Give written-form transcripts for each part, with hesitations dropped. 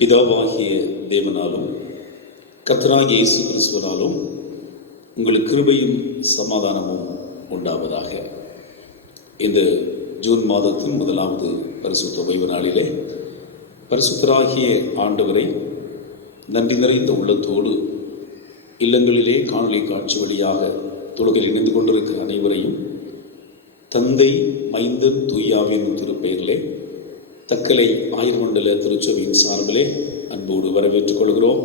பிதாவாகிய தேவனாலும் கர்த்தராகிய இயேசு கிறிஸ்துவினாலும் உங்களுக்கு கிருபையும் சமாதானமும் உண்டாவதாக. இந்த ஜூன் மாதத்தின் முதலாவது பரிசுத்த ஓய்வு நாளிலே பரிசுத்தராகிய ஆண்டவரை நன்றி நிறைந்த உள்ளத்தோடு இல்லங்களிலே காணொளி காட்சி வழியாக தொழுகையில் இணைந்து கொண்டிருக்கிற அனைவரையும் தந்தை மைந்தன் தூயாவின் திருப்பெயரிலே தக்கலை ஆயிரமண்டல திருச்சபையின் சார்பிலே அன்போடு வரவேற்றுக் கொள்கிறோம்.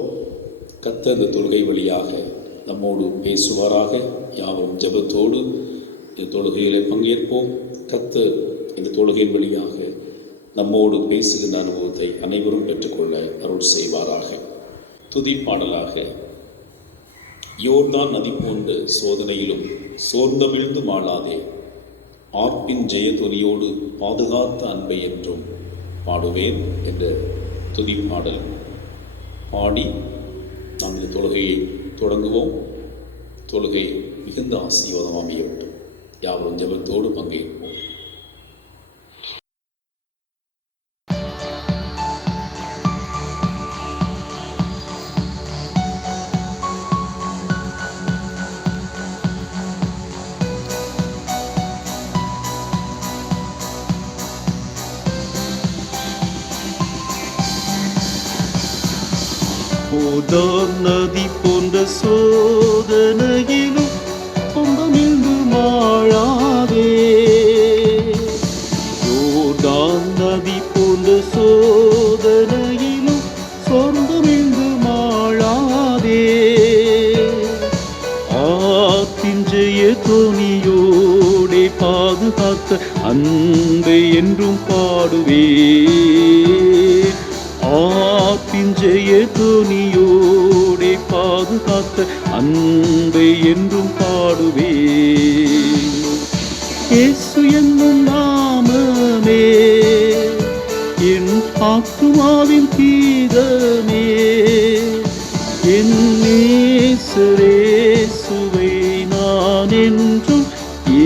கர்த்தர் இந்த தொழுகை வழியாக நம்மோடு பேசுவாராக. யாவரும் ஜெபத்தோடு இந்த தொழுகையிலே பங்கேற்போம். கர்த்தர் இந்த தொழுகையின் வழியாக நம்மோடு பேசுகின்ற அனுபவத்தை அனைவரும் பெற்றுக்கொள்ள அருள் செய்வாராக. துதிப்பாடலாக யோர்தான் நதி போன்ற சோதனையிலும் சோர்ந்தமிழ்ந்து மாளாதே, ஆர்ப்பின் ஜெயதொலியோடு பாதுகாத்த அன்பை என்றும் பாடுவேன் என்ற துதிப்பாடல் பாடி நாம் இந்த தொழுகையை தொடங்குவோம். தொழுகை மிகுந்த ஆசீர்வாதம் அமையட்டும். யாவரும் ஜெபத்தோடு பங்கேற்போம். யோர்தான் நதி போன்ற சோதனையிலும் சொந்தமிழ்ந்து மாளாதே, யோர்தான் நதி போன்ற சோதனையிலும் சொந்தமிழ்ந்து மாளாதே, ஆத்தின் ஜெய துணியோடே பாதுகாத்த அன்பை என்றும் பாடுவே, ஆப்பின் ஜெய துணியோடே பாதுகாத்த அன்பை என்றும் பாடுவே. இயேசு என்னும் நாமமே என் ஆத்துமாவின் கீதமே, என் நேசரேசுவை நான் என்றும்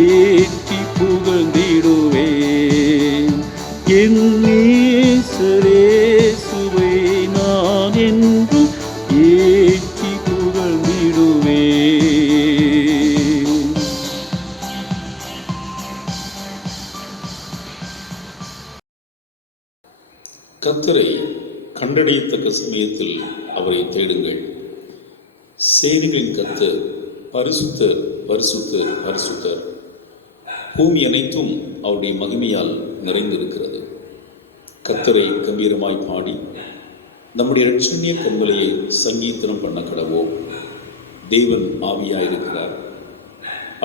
ஏற்றி புகழ்ந்திடுவேன். என் நேசரேசுவை நான் என்றும் ஏற்றி புகழ்ந்திடுவேன். கர்த்தரை கண்டறியத்தக்க சமயத்தில் அவரை தேடுங்கள். சேனைகளின் கர்த்தர் பரிசுத்தர் பரிசுத்தர் பரிசுத்தர். பூமி அனைத்தும் அவருடைய மகிமையால் நிறைந்திருக்கிறது. கர்த்தரை கம்பீரமாய் பாடி நம்முடைய இரட்சணிய கண்மலையை சங்கீதனம் பண்ண கடவோம். தேவன் ஆவியாயிருக்கிறார்.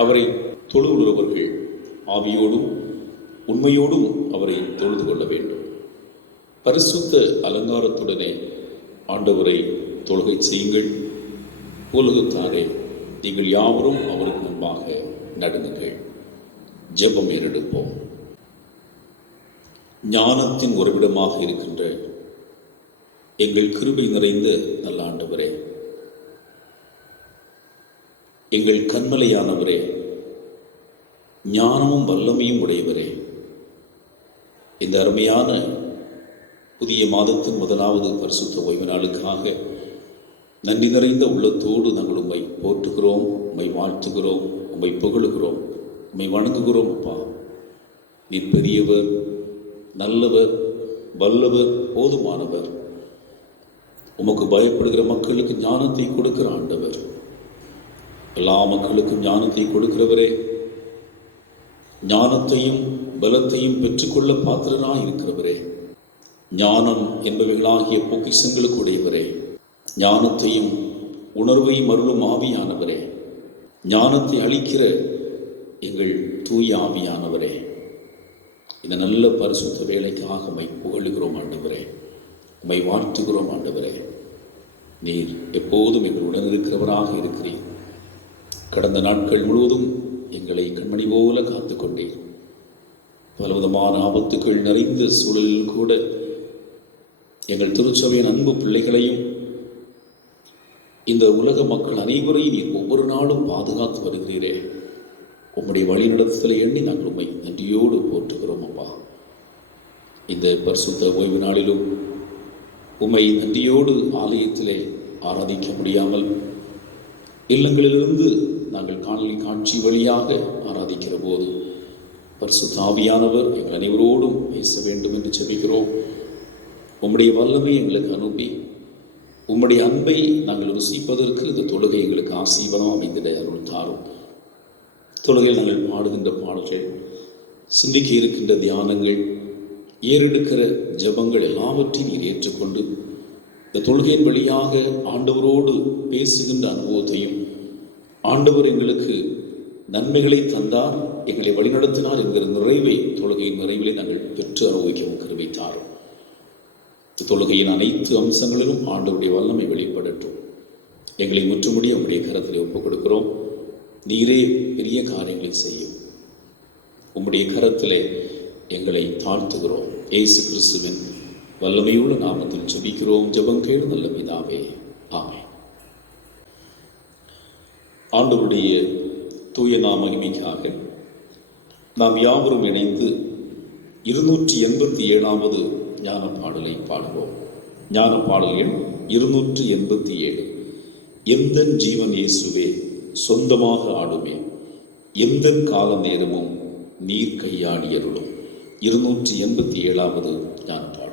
அவரை தொழுகிறவர்கள் ஆவியோடும் உண்மையோடும் அவரை தொழுது கொள்ள வேண்டும். பரிசுத்த அலங்காரத்துடனே ஆண்டவரை தொழுகை செய்யுங்கள். உலகத்தாரே, நீங்கள் யாவரும் அவருக்கு முன்பாக நடுங்குங்கள். ஜெபம் ஏறெடுப்போம். ஞானத்தின் உறைவிடமாக இருக்கின்ற எங்கள் கிருபை நிறைந்த நல்ல ஆண்டவரே, எங்கள் கண்மலையானவரே, ஞானமும் வல்லமையும் உடையவரே, இந்த அருமையான புதிய மாதத்தின் முதலாவது பரிசுத்த ஓய்வு நாளுக்காக நன்றி நிறைந்த உள்ளத்தோடு நாங்கள் உம்மை போற்றுகிறோம், உம்மை வாழ்த்துகிறோம், உம்மை புகழுகிறோம், உம்மை வணங்குகிறோம். அப்பா, நீ பெரியவர், நல்லவர், வல்லவர், போதுமானவர். உமக்கு பயப்படுகிற மக்களுக்கு ஞானத்தை கொடுக்கிற ஆண்டவர், எல்லா மக்களுக்கும் ஞானத்தை கொடுக்கிறவரே, ஞானத்தையும் பலத்தையும் பெற்றுக்கொள்ள பாத்திரனாய் இருக்கிறவரே, ஞானம் என்பவைகளாகிய பொக்கிஷங்களுக்கு உடையவரே, ஞானத்தையும் உணர்வையும் அருளும் ஆவியானவரே, ஞானத்தை அளிக்கிற எங்கள் தூய ஆவியானவரே, இந்த நல்ல பரிசுத்த வேலைக்காக உம்மை புகழுகிறோம் ஆண்டவரே, உம்மை வாழ்த்துகிறோம் ஆண்டவரே. நீர் எப்போதும் எங்களுடன் இருக்கிறவராக இருக்கிறீர். கடந்த நாட்கள் முழுவதும் எங்களை கண்மணி போல காத்து கொண்டீர். பலவிதமான ஆபத்துக்கள் நிறைந்த சூழலில் கூட எங்கள் திருச்சபையின் அன்பு பிள்ளைகளையும் இந்த உலக மக்கள் அனைவரையும் நீர் ஒவ்வொரு நாளும் பாதுகாத்து வருகிறீரே. உம்முடைய வழிநடத்தலை எண்ணி நாங்கள் உம்மை நன்றியோடு போற்றுகிறோம் அப்பா. இந்த பரிசுத்த ஓய்வு நாளிலும் உம்மை நன்றியோடு ஆலயத்திலே ஆராதிக்க முடியாமல் இல்லங்களிலிருந்து நாங்கள் காணொலி காட்சி வழியாக ஆராதிக்கிற போது பரிசுத்த ஆவியானவர் எங்கள் அனைவரோடும் பேச வேண்டும் என்று ஜெபிக்கிறோம். உம்முடைய வல்லமை எங்களுக்கு அனுப்பி உம்முடைய அன்பை நாங்கள் ருசிப்பதற்கு இந்த தொழுகை எங்களுக்கு ஆசீர்வாதம் அமைந்திட அருள் தாரும். தொழுகையில் நாங்கள் பாடுகின்ற பாடல்கள், சிந்திக்க இருக்கின்ற தியானங்கள், ஏறெடுக்கிற ஜெபங்கள் எல்லாவற்றையும் நீர் ஏற்றுக்கொண்டு இந்த தொழுகையின் வழியாக ஆண்டவரோடு பேசுகின்ற அனுபவத்தையும், ஆண்டவர் எங்களுக்கு நன்மைகளை தந்தார், எங்களை வழிநடத்தினார் என்கிற நிறைவை தொழுகையின் நிறைவிலே நாங்கள் பெற்று அனுபவிக்கவும் கருவை தாரும். தொழுகையின் அனைத்து அம்சங்களிலும் ஆண்டவருடைய வல்லமை வெளிப்படட்டும். எங்களை முற்றுமுடிய உங்களுடைய கரத்திலே ஒப்புக் கொடுக்கிறோம். நீரே பெரிய காரியங்களை செய்யும். உம்முடைய கரத்திலே எங்களை தாழ்த்துகிறோம். இயேசு கிறிஸ்துவின் வல்லமையுள்ள நாமத்தில் ஜெபிக்கிறோம். ஜெபம் கேளு நல்ல பிதாவே, ஆமென். ஆண்டவருடைய தூய மகிமைக்காக நாம் யாவரும் இணைந்து 287வது ஞான பாடலை பாடுவோம். ஞான பாடல் எண் 287. எந்தன் ஜீவன் இயேசுவே சொந்தமாக ஆடுமே, எந்தன் கால நேரமும் நீர் கையாடியருளும். 287வது ஞான பாடல்.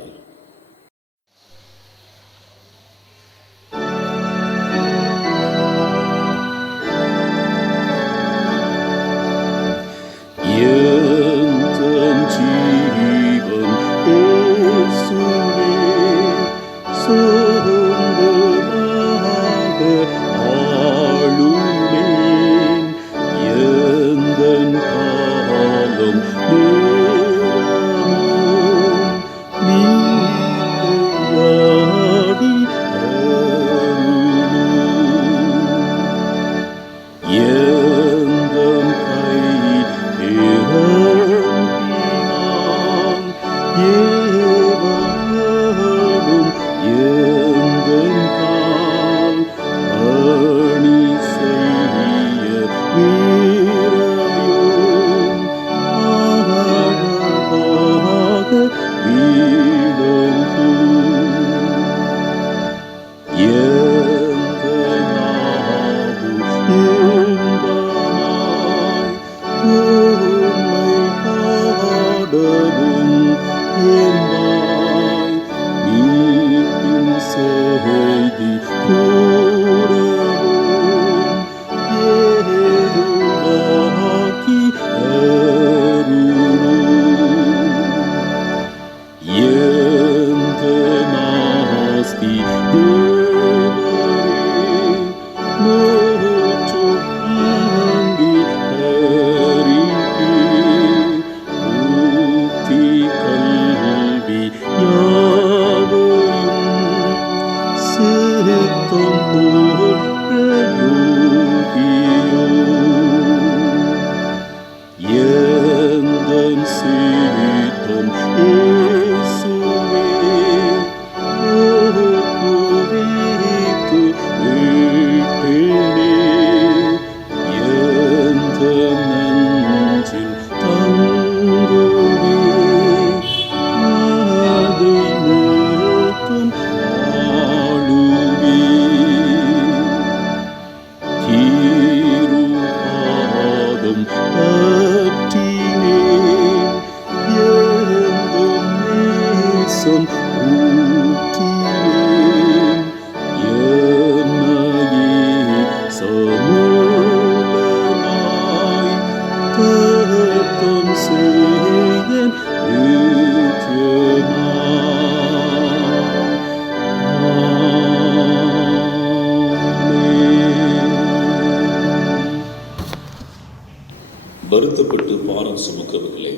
வருத்தப்பட்டு பாரம் சுமக்கிறவர்களே,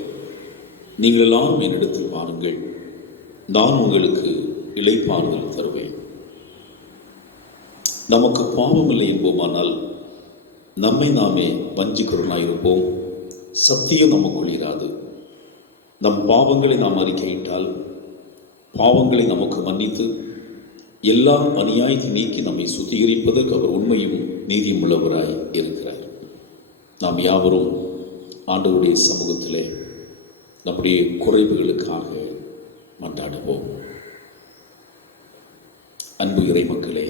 நீங்கள் எல்லாம் என்னிடத்தில் வாருங்கள், நான் உங்களுக்கு இளைப்பாறுதல் தருவேன். நமக்கு பாவமில்லை என்போமானால் நம்மை நாமே வஞ்சிக்கிறவர்களாயிருப்போம். சத்தியம் நமக்குள் இராது. நம் பாவங்களை நாம் அறிக்கையிட்டால் பாவங்களை நமக்கு மன்னித்து எல்லா அநியாயத்தை நீக்கி நம்மை சுத்திகரிப்பதற்கு அவர் உண்மையும் நீதியும் உள்ளவராய் இருக்கிறார். நாம் யாவரும் ஆண்டவருடைய சமூகத்திலே நம்முடைய குறைவுகளுக்காக மன்றாடுவோம். அன்பு இறைமக்களே,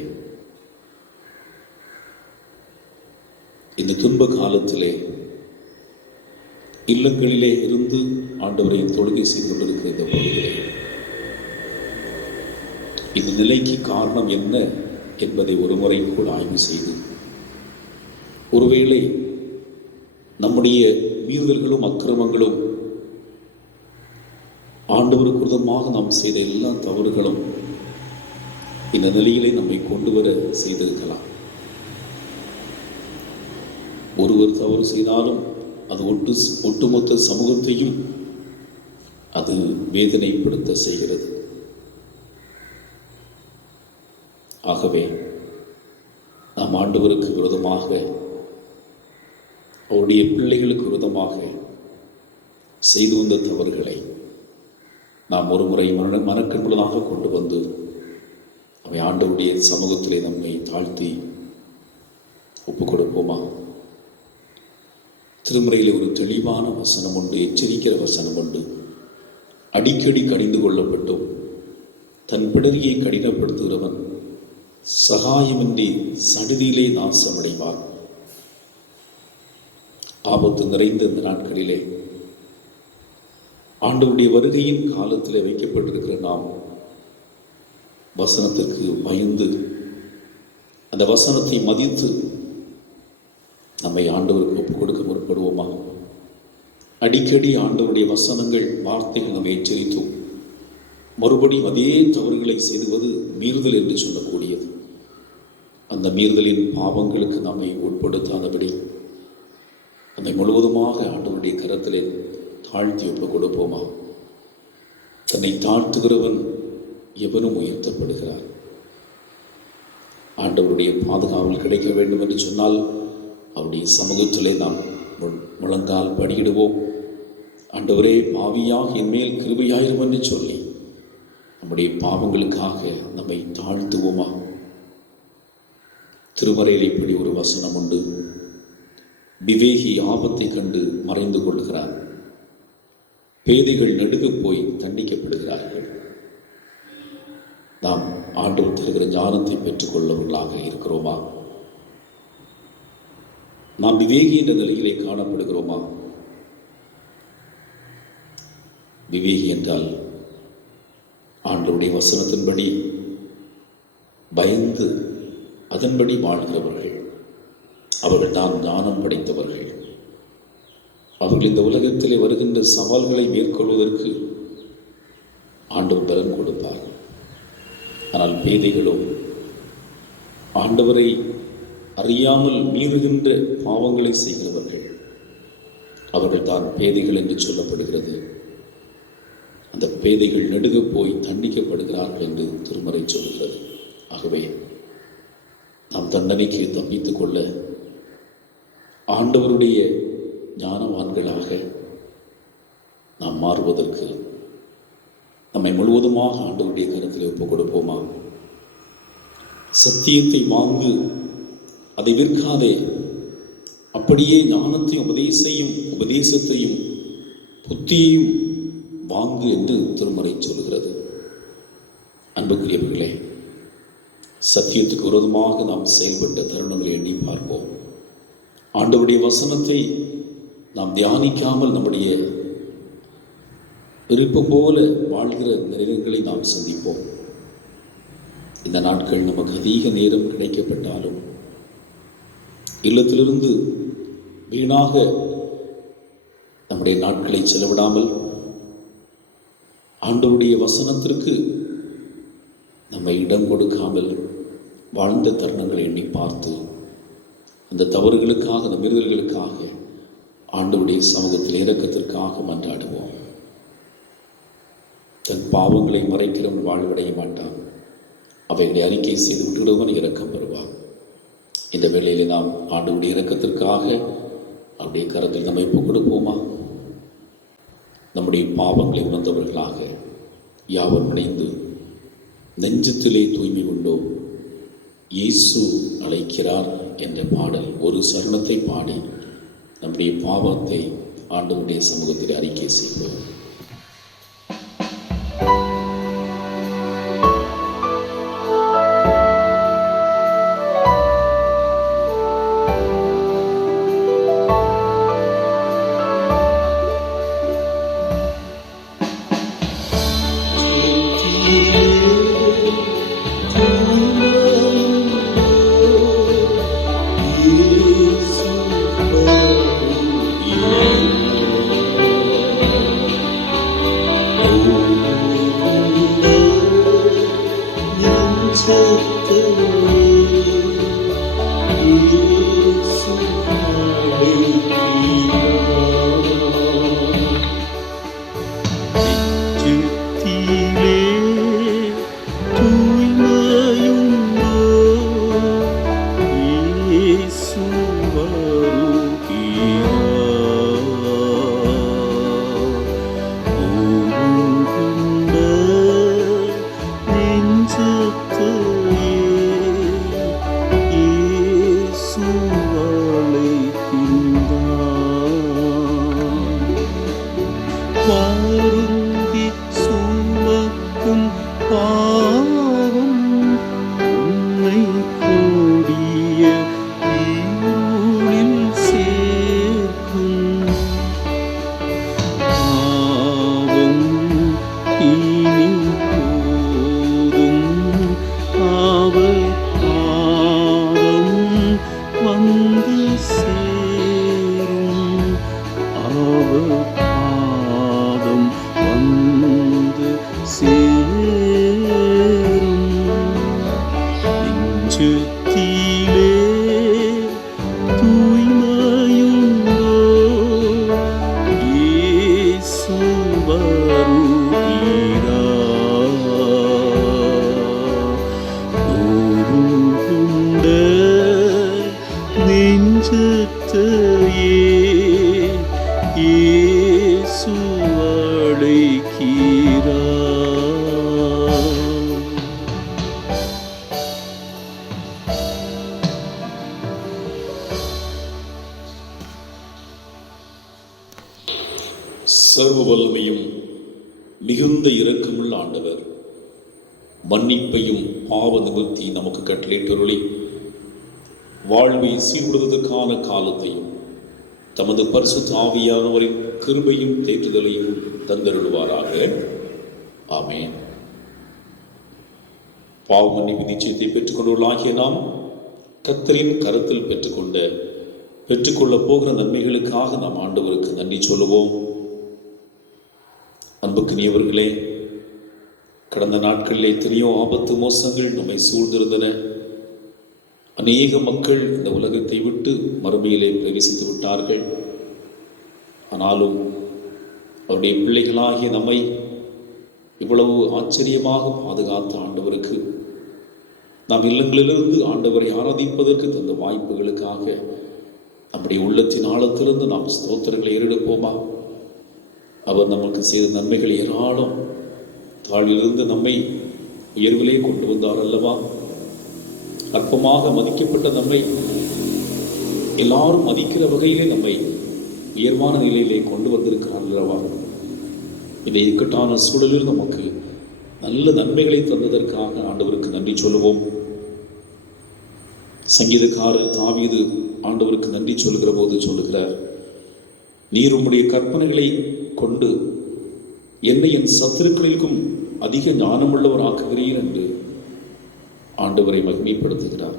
இந்த துன்ப காலத்திலே இல்லங்களிலே இருந்து ஆண்டவரை தொழுகை செய்து கொண்டிருக்கிற இந்த பொழுதிலே இந்த நிலைக்கு காரணம் என்ன என்பதை ஒரு முறை கூட ஆய்வு செய்து, ஒருவேளை நம்முடைய மீறுதல்களும் அக்கிரமங்களும், ஆண்டவருக்கு விரோதமாக நாம் செய்த எல்லா தவறுகளும் இந்த நிலையிலே நம்மை கொண்டு வர செய்திருக்கலாம். ஒருவர் தவறு செய்தாலும் அது ஒட்டுமொத்த சமூகத்தையும் அது வேதனைப்படுத்த செய்கிறது. ஆகவே நாம் ஆண்டவருக்கு விரோதமாக, அவருடைய பிள்ளைகளுக்கு விரோதமாக செய்து வந்த தவறுகளை நாம் ஒரு முறை மனக்கண்புலனாக கொண்டு வந்து அவை ஆண்டவருடைய சமூகத்திலே நம்மை தாழ்த்தி ஒப்புக் கொடுப்போமா? திருமுறையில் ஒரு தெளிவான வசனம் உண்டு, எச்சரிக்கிற வசனம் உண்டு. அடிக்கடி கடிந்து கொள்ளப்பட்டும் தன் பிடரியை கடினப்படுத்துகிறவன் சகாயமின்றி சடுதியிலே நாசமடைவான். ஆபத்து நிறைந்த இந்த நாட்களிலே ஆண்டவருடைய வருகையின் காலத்திலே வைக்கப்பட்டிருக்கிற நாம் வசனத்திற்கு பயந்து அந்த வசனத்தை மதித்து நம்மை ஆண்டவருக்கு ஒப்புக் கொடுக்க முற்படுவோமா? அடிக்கடி ஆண்டவருடைய வசனங்கள், வார்த்தைகள் நம்மை எச்சரித்தும் மறுபடியும் அதே தவறுகளை செய்வது மீறுதல் என்று சொல்லக்கூடியது. அந்த மீறுதலின் பாவங்களுக்கு நம்மை உட்படுத்தாதபடி நம்மை முழுவதுமாக ஆண்டவருடைய கரத்திலே தாழ்த்தி ஒப்புக் கொடுப்போமா? தன்னை தாழ்த்துகிறவன் எவனும் உயர்த்தப்படுகிறார். ஆண்டவருடைய பாதுகாவல் கிடைக்க வேண்டும் என்று சொன்னால் அவருடைய சமூகத்திலே நாம் முழங்கால் படியிடுவோம். ஆண்டவரே, பாவியாக என்மேல் கிருபையாயிரும் என்று சொல்லி நம்முடைய பாவங்களுக்காக நம்மை தாழ்த்துவோமா? திருமறையில் இப்படி ஒரு வசனம் உண்டு. விவேகி ஆபத்தை கண்டு மறைந்து கொள்கிறார், பேதைகள் நடுகு போய் தண்டிக்கப்படுகிறார்கள். நாம் ஆண்டவர் தருகிற ஞானத்தை பெற்றுக்கொள்ளவர்களாக இருக்கிறோமா? நாம் விவேகி என்ற நிலையிலே காணப்படுகிறோமா? விவேகி என்றால் ஆண்டவருடைய வசனத்தின்படி பயந்து அதன்படி வாழ்கிறவர்கள். அவர்கள் தான் ஞானம் படைத்தவர்கள். அவர்கள் இந்த உலகத்திலே வருகின்ற சவால்களை மேற்கொள்வதற்கு ஆண்டவர் பலன் கொடுப்பார். ஆனால் பேதைகளோ, ஆண்டவரை அறியாமல் மீறுகின்ற பாவங்களை செய்கிறவர்கள், அவர்கள் தான் பேதைகள் என்று சொல்லப்படுகிறது. அந்த பேதைகள் நடுக போய் தண்டிக்கப்படுகிறார்கள் என்று திருமறை சொல்கிறது. ஆகவே நாம் தண்டனைக்கு தப்பித்துக் கொள்ள ஆண்டவருடைய ஞானவான்களாக நாம் மாறுவதற்கு நம்மை முழுவதுமாக ஆண்டவருடைய கருத்தில் ஒப்புக் கொடுப்போமா? சத்தியத்தை வாங்கு, அதை விற்காதே, அப்படியே ஞானத்தையும் உபதேசத்தையும் புத்தியையும் வாங்கு என்று திருமறை சொல்கிறது. அன்புக்குரியவர்களே, சத்தியத்துக்கு விரோதமாக நாம் செயல்பட்ட தருணங்களை எண்ணி பார்ப்போம். ஆண்டவருடைய வசனத்தை நாம் தியானிக்காமல் நம்முடைய விருப்பம் போல வாழ்கிற நேரங்களை நாம் சந்திப்போம். இந்த நாட்கள் நமக்கு அதிக நேரம் கிடைக்கப்பட்டாலும் இல்லத்திலிருந்து வீணாக நம்முடைய நாட்களை செலவிடாமல் ஆண்டவருடைய வசனத்திற்கு நம்மை இடம் கொடுக்காமல் வாழ்ந்த தருணங்களை எண்ணி பார்த்து அந்த தவறுகளுக்காக, அந்த மீறுதல்களுக்காக ஆண்டவருடைய சமூகத்தில் இரக்கத்திற்காக மன்றாடுவோம். தன் பாவங்களை மறைக்கிறவன் வாழ்வடைய மாட்டான், அவைகளை அறிக்கை செய்து விட்டுவிடுவன் இரக்கம் பெறுவான். இந்த வேளையில் நாம் ஆண்டவருடைய இரக்கத்திற்காக அவருடைய கரத்தில் நம்மை ஒப்புக் கொடுப்போமா? நம்முடைய பாவங்களை உணர்ந்தவர்களாக யாவர் இணைந்து நெஞ்சத்திலே தூய்மை கொண்டோம், இயேசு அழைக்கிறார் என்ற பாடல் ஒரு சரணத்தை பாடி நம்முடைய பாவத்தை ஆண்டவருடைய சமூகத்தில் அறிக்கை செய்வோம். கொடிய இருளில் சேர்க்கும் பாவம் இனி போதும் அவர் பாதம் வந்து சேரும் அவர் பாதம் வந்து சேரும் நெஞ்சத்திலே தூய்மையுண்டோ இயேசு வருகிறார் நொறுங்குண்ட நெஞ்சத்தையே இயேசு அழைக்கிறார். சர்வ வல்லமையும் மிகுந்த இரக்கமுள்ள ஆண்டவர் மன்னிப்பையும் பாவ நிவர்த்தி நமக்கு கட்டளையிட்டருளி வாழ்வை சீர்படுவதற்கான காலத்தையும் தமது பரிசுத்த ஆவியானவரின் கிருபையும் தேற்றுதலையும் தந்தருள்வாராக. ஆமென். பாவ மன்னிப்பு நிச்சயத்தை பெற்றுக்கொண்டுள்ளாகிய நாம் கர்த்தரின் கரத்தில் பெற்றுக்கொள்ளப் போகிற நன்மைகளுக்காக நாம் ஆண்டவருக்கு நன்றி சொல்லுவோம். அன்புக்குரியவர்களே, கடந்த நாட்களில் எத்தனையோ ஆபத்து மோசங்கள் நம்மை சூழ்ந்திருந்தன. அநேக மக்கள் இந்த உலகத்தை விட்டு மறுமையிலே பிரவேசித்து விட்டார்கள். ஆனாலும் அவருடைய பிள்ளைகளாகிய நம்மை இவ்வளவு ஆச்சரியமாக பாதுகாத்த ஆண்டவருக்கு நாம் இல்லங்களிலிருந்து ஆண்டவரை ஆராதிப்பதற்கு தந்த வாய்ப்புகளுக்காக நம்முடைய உள்ளத்தின் ஆழத்திலிருந்து நாம் ஸ்தோத்திரங்களை ஏறெடுப்போமா? அவர் நமக்கு செய்த நன்மைகள் ஏராளம். தாழ்விலிருந்து நம்மை உயர்விலே கொண்டு வந்தார் அல்லவா? அற்பமாக மதிக்கப்பட்ட நம்மை எல்லாரும் மதிக்கிற வகையிலே நம்மை உயர்வான நிலையிலே கொண்டு வந்திருக்கிறார் அல்லவா? இதை இக்கட்டான சூழலில் நமக்கு நல்ல நன்மைகளை தந்ததற்காக ஆண்டவருக்கு நன்றி சொல்லுவோம். சங்கீதக்காரர் தாவீது ஆண்டவருக்கு நன்றி சொல்லுகிற போது சொல்லுகிறார், நீர் உம்முடைய கற்பனைகளை கொண்டு என்னை என் சத்துருக்களுக்கும் அதிக ஞானமுள்ளவர் ஆக்குகிறீர் என்று ஆண்டவரை மகிமைப்படுத்துகிறார்.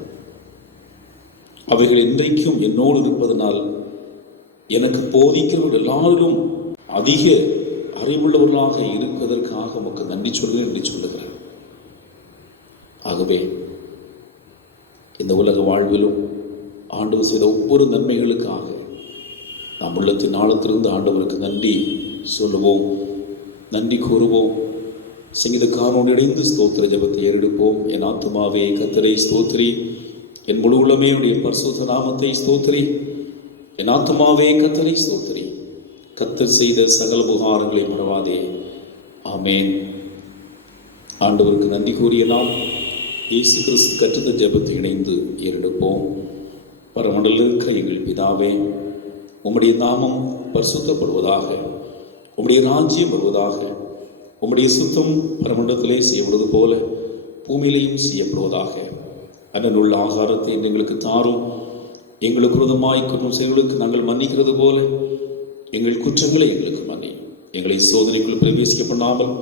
அவைகள் இன்றைக்கும் என்னோடு இருப்பதனால் எனக்கு போதிக்கிறவர் எல்லாரிலும் அதிக அறிவுள்ளவர்களாக இருப்பதற்காக உமக்கு நன்றி சொல்கிறேன் என்று சொல்லுகிறார். ஆகவே இந்த உலக வாழ்விலும் ஆண்டவர் செய்த ஒவ்வொரு நன்மைகளுக்காக நாம் உள்ளத்தின் ஆழத்திலிருந்து ஆண்டவருக்கு நன்றி சொல்லுவோம், நன்றி கூறுவோம். சங்கீதக்காரனோடு இணைந்து ஸ்தோத்திர ஜெபத்தை ஏறெடுப்போம். என் ஆத்துமாவே கர்த்தரை ஸ்தோத்திரி, என் முழு உள்ளமே உடைய பரிசுத்த நாமத்தை ஸ்தோத்திரி. என் ஆத்துமாவே கர்த்தரை ஸ்தோத்திரி, கர்த்தர் செய்த சகல உபகாரங்களை மறவாதே. ஆமென். ஆண்டவருக்கு நன்றி கூறிய நாம் இயேசு கிறிஸ்து கற்றுத்த ஜெபத்தை இணைந்து ஏறெடுப்போம். பரமண்டலில் இருக்க எங்கள் பிதாவே, உம்முடைய நாமம் பரிசுத்தப்படுவதாக, உம்முடைய ராஜ்யம் வருவதாக, உம்முடைய சுத்தம் பரமண்டலத்திலே செய்யப்படுவது போல பூமியிலேயும் செய்யப்படுவதாக. அன்னனுள்ள ஆகாரத்தை எங்களுக்கு தாரும். எங்களுக்கு விரோதமாய் குற்றம் செய்வர்களுக்கு நாங்கள் மன்னிக்கிறது போல எங்கள் குற்றங்களை எங்களுக்கு மன்னி. எங்களை சோதனைக்குள் பிரவேசிக்க பண்ணாமல்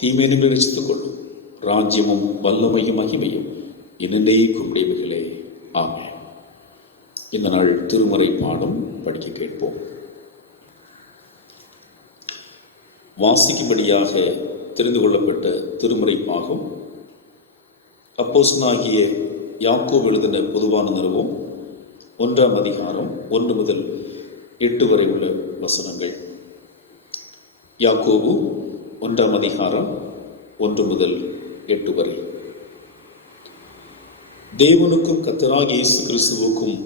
தீமை நின்று ரசித்துக் கொள்ளும். ராஜ்யமும் வல்லமையும் மகிமையும் என்னென்னைக்கும் உடையவைகளே. ஆமென். இந்த நாள் திருமறை பாடம் படிக்க கேட்போம். வாசிக்கும்படியாக தெரிந்து கொள்ளப்பட்ட திருமறை பாகம் அப்போஸ்தலனாகிய யாக்கோபு எழுதின பொதுவான நிருபம் 1ஆம் அதிகாரம் 1 முதல் 8 வரை உள்ள வசனங்கள். யாக்கோபு 1ஆம் அதிகாரம் 1 முதல் 8 வரை. தேவனுக்கும் கர்த்தராகிய இயேசு கிறிஸ்துவுக்கும்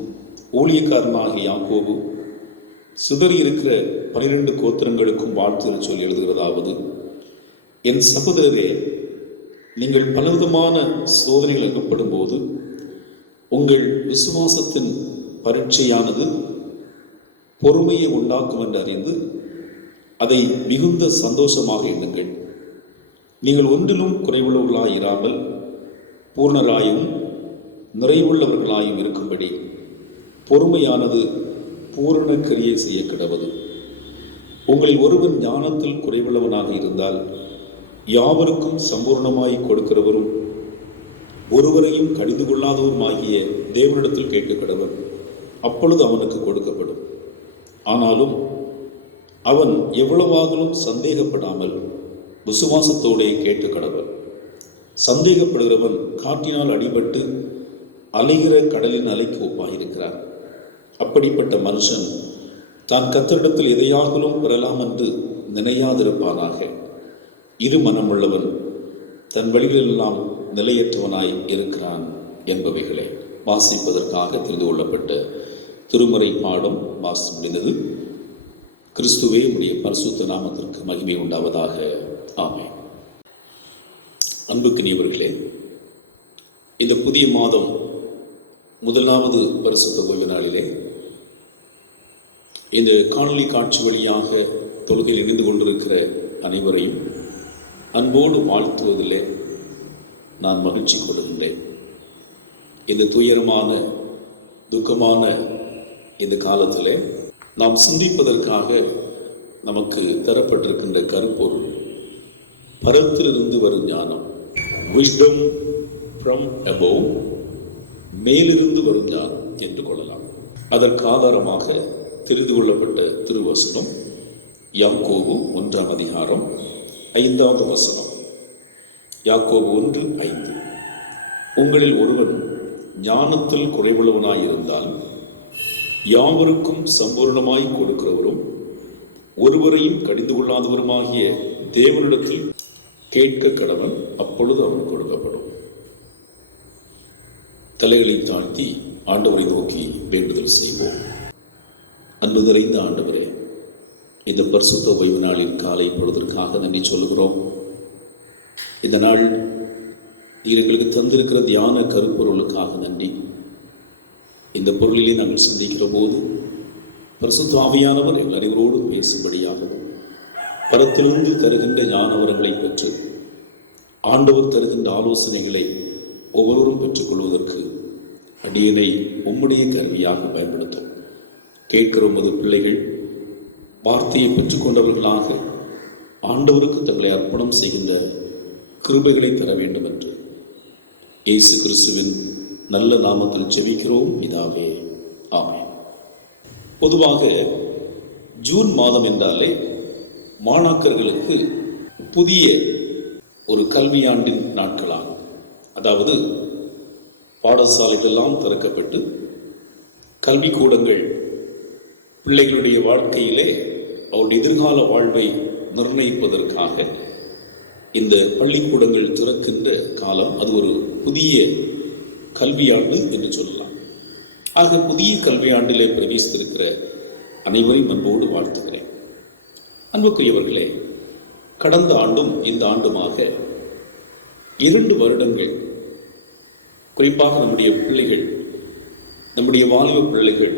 ஊழியக்காரனாகிய யாக்கோபு சிதறி இருக்கிற 12 கோத்திரங்களுக்கும் வாழ்த்து சொல்லி எழுதுகிறதாவது, என் சகோதரரே, நீங்கள் பலவிதமான சோதனைகள் அகப்படும் போது உங்கள் விசுவாசத்தின் பரீட்சையானது பொறுமையை உண்டாக்கும் என்று அறிந்து அதை மிகுந்த சந்தோஷமாக எண்ணுங்கள். நீங்கள் ஒன்றிலும் குறைவுள்ளவர்களாக இராமல் பூர்ணராயும் நிறைவுள்ளவர்களாயும் இருக்கும்படி பொறுமையானது பூரண கிரியை செய்ய கிடவது. உங்களில் ஒருவன் ஞானத்தில் குறைவுள்ளவனாக இருந்தால் யாவருக்கும் சம்பூர்ணமாய் கொடுக்கிறவரும் ஒருவரையும் கடிந்து கொள்ளாதவருமாகிய தேவனிடத்தில் கேட்க கடவன், அப்பொழுது அவனுக்கு கொடுக்கப்படும். ஆனாலும் அவன் எவ்வளவாகலும் சந்தேகப்படாமல் விசுவாசத்தோடே கேட்க கடவன். சந்தேகப்படுகிறவன் காற்றினால் அடிபட்டு அலைகிற கடலின் அலைக்கு ஒப்பாயிருக்கிறான். அப்படிப்பட்ட மனுஷன் தான் கர்த்தரிடத்தில் எதையாகலும் பெறலாம் என்று நினையாதிருப்பானாக. இரு மனமுள்ளவன் தன் வழிகளெல்லாம் நிலையற்றவனாய் இருக்கிறான் என்பவைகளை வாசிப்பதற்காக தெரிந்து கொள்ளப்பட்ட திருமறை பாடம் வாசி முடிந்தது. கிறிஸ்துவே உடைய பரிசுத்த நாமத்திற்கு மகிமை உண்டாவதாக. ஆமென். அன்புக்குரியவர்களே, இந்த புதிய மாதம் முதலாவது பரிசுத்த ஓய்வு நாளிலே இந்த காணொளி காட்சி வழியாக தொழுகையில் இணைந்து கொண்டிருக்கிற அனைவரையும் அன்போடு வாழ்த்துவதிலே நான் மகிழ்ச்சி கொள்கின்றேன். இந்த துயரமான துக்கமான இந்த காலத்திலே நாம் சிந்திப்பதற்காக நமக்கு தரப்பட்டிருக்கின்ற கருப்பொருள் பரத்திலிருந்து வரும் ஞானம், wisdom from above, மேலிருந்து வரும் ஞானம் என்று கொள்ளலாம். அதற்கு ஆதாரமாக தெரிந்து கொள்ளப்பட்ட திருவசனம் யாக்கோபு 1ஆம் அதிகாரம் 5வது வசனம். யாக்கோபு 1:5. உங்களில் ஒருவன் ஞானத்தில் குறைவுள்ளவனாயிருந்தால் யாவருக்கும் சம்பூர்ணமாய் கொடுக்கிறவரும் ஒருவரையும் கடிந்து கொள்ளாதவருமாகிய தேவனிடத்தில் கேட்க கடவன், அப்பொழுது அவன் கொடுக்கப்படும். தலைகளை தாழ்த்தி ஆண்டவரை நோக்கி வேண்டுதல் செய்வோம். அன்பு நிறைந்த ஆண்டவரே, இந்த பரிசுத்த ஓய்வு நாளின் காலை பொழுதற்காக நன்றி சொல்லுகிறோம். இந்த நாள் நீர் எங்களுக்கு தந்திருக்கிற தியான கருப்பொருளுக்காக நன்றி. இந்த பொருளிலே நாங்கள் சிந்திக்கிற போது பரிசுத்த ஆவியானவர் எங்கள் அனைவரோடு பேசும்படியாகவும் பரத்திலிருந்து தருகின்ற ஞானவரங்களை பெற்று ஆண்டவர் தருகின்ற ஆலோசனைகளை ஒவ்வொருவரும் பெற்றுக்கொள்வதற்கு அடியனை உம்முடைய கருவியாக பயன்படுத்தும். கேட்கிற உமது பிள்ளைகள் வார்த்தையை பெற்றுக்கொண்டவர்களாக ஆண்டவருக்கு தங்களை அர்ப்பணம் செய்கின்ற கிருபைகளை தர வேண்டும் என்று இயேசு கிறிஸ்துவின் நல்ல நாமத்தில் ஜெபிக்கிறோம் பிதாவே, ஆமென். பொதுவாக ஜூன் மாதம் என்றாலே மாணாக்கர்களுக்கு புதிய ஒரு கல்வியாண்டின் நாட்களாகும். அதாவது பாடசாலைகளெல்லாம் திறக்கப்பட்டு கல்விக்கூடங்கள் பிள்ளைகளுடைய வாழ்க்கையிலே அவருடைய எதிர்கால வாழ்வை நிர்ணயிப்பதற்காக இந்த பள்ளிக்கூடங்கள் திறக்கின்ற காலம். அது ஒரு புதிய கல்வியாண்டு என்று சொல்லலாம். ஆக புதிய கல்வியாண்டிலே பிரவேசித்திருக்கிற அனைவரையும் அன்போடு வாழ்த்துகிறேன். அன்புக்குரியவர்களே, கடந்த ஆண்டும் இந்த ஆண்டுமாக 2 வருடங்கள் குறிப்பாக நம்முடைய பிள்ளைகள், நம்முடைய வாலிப பிள்ளைகள்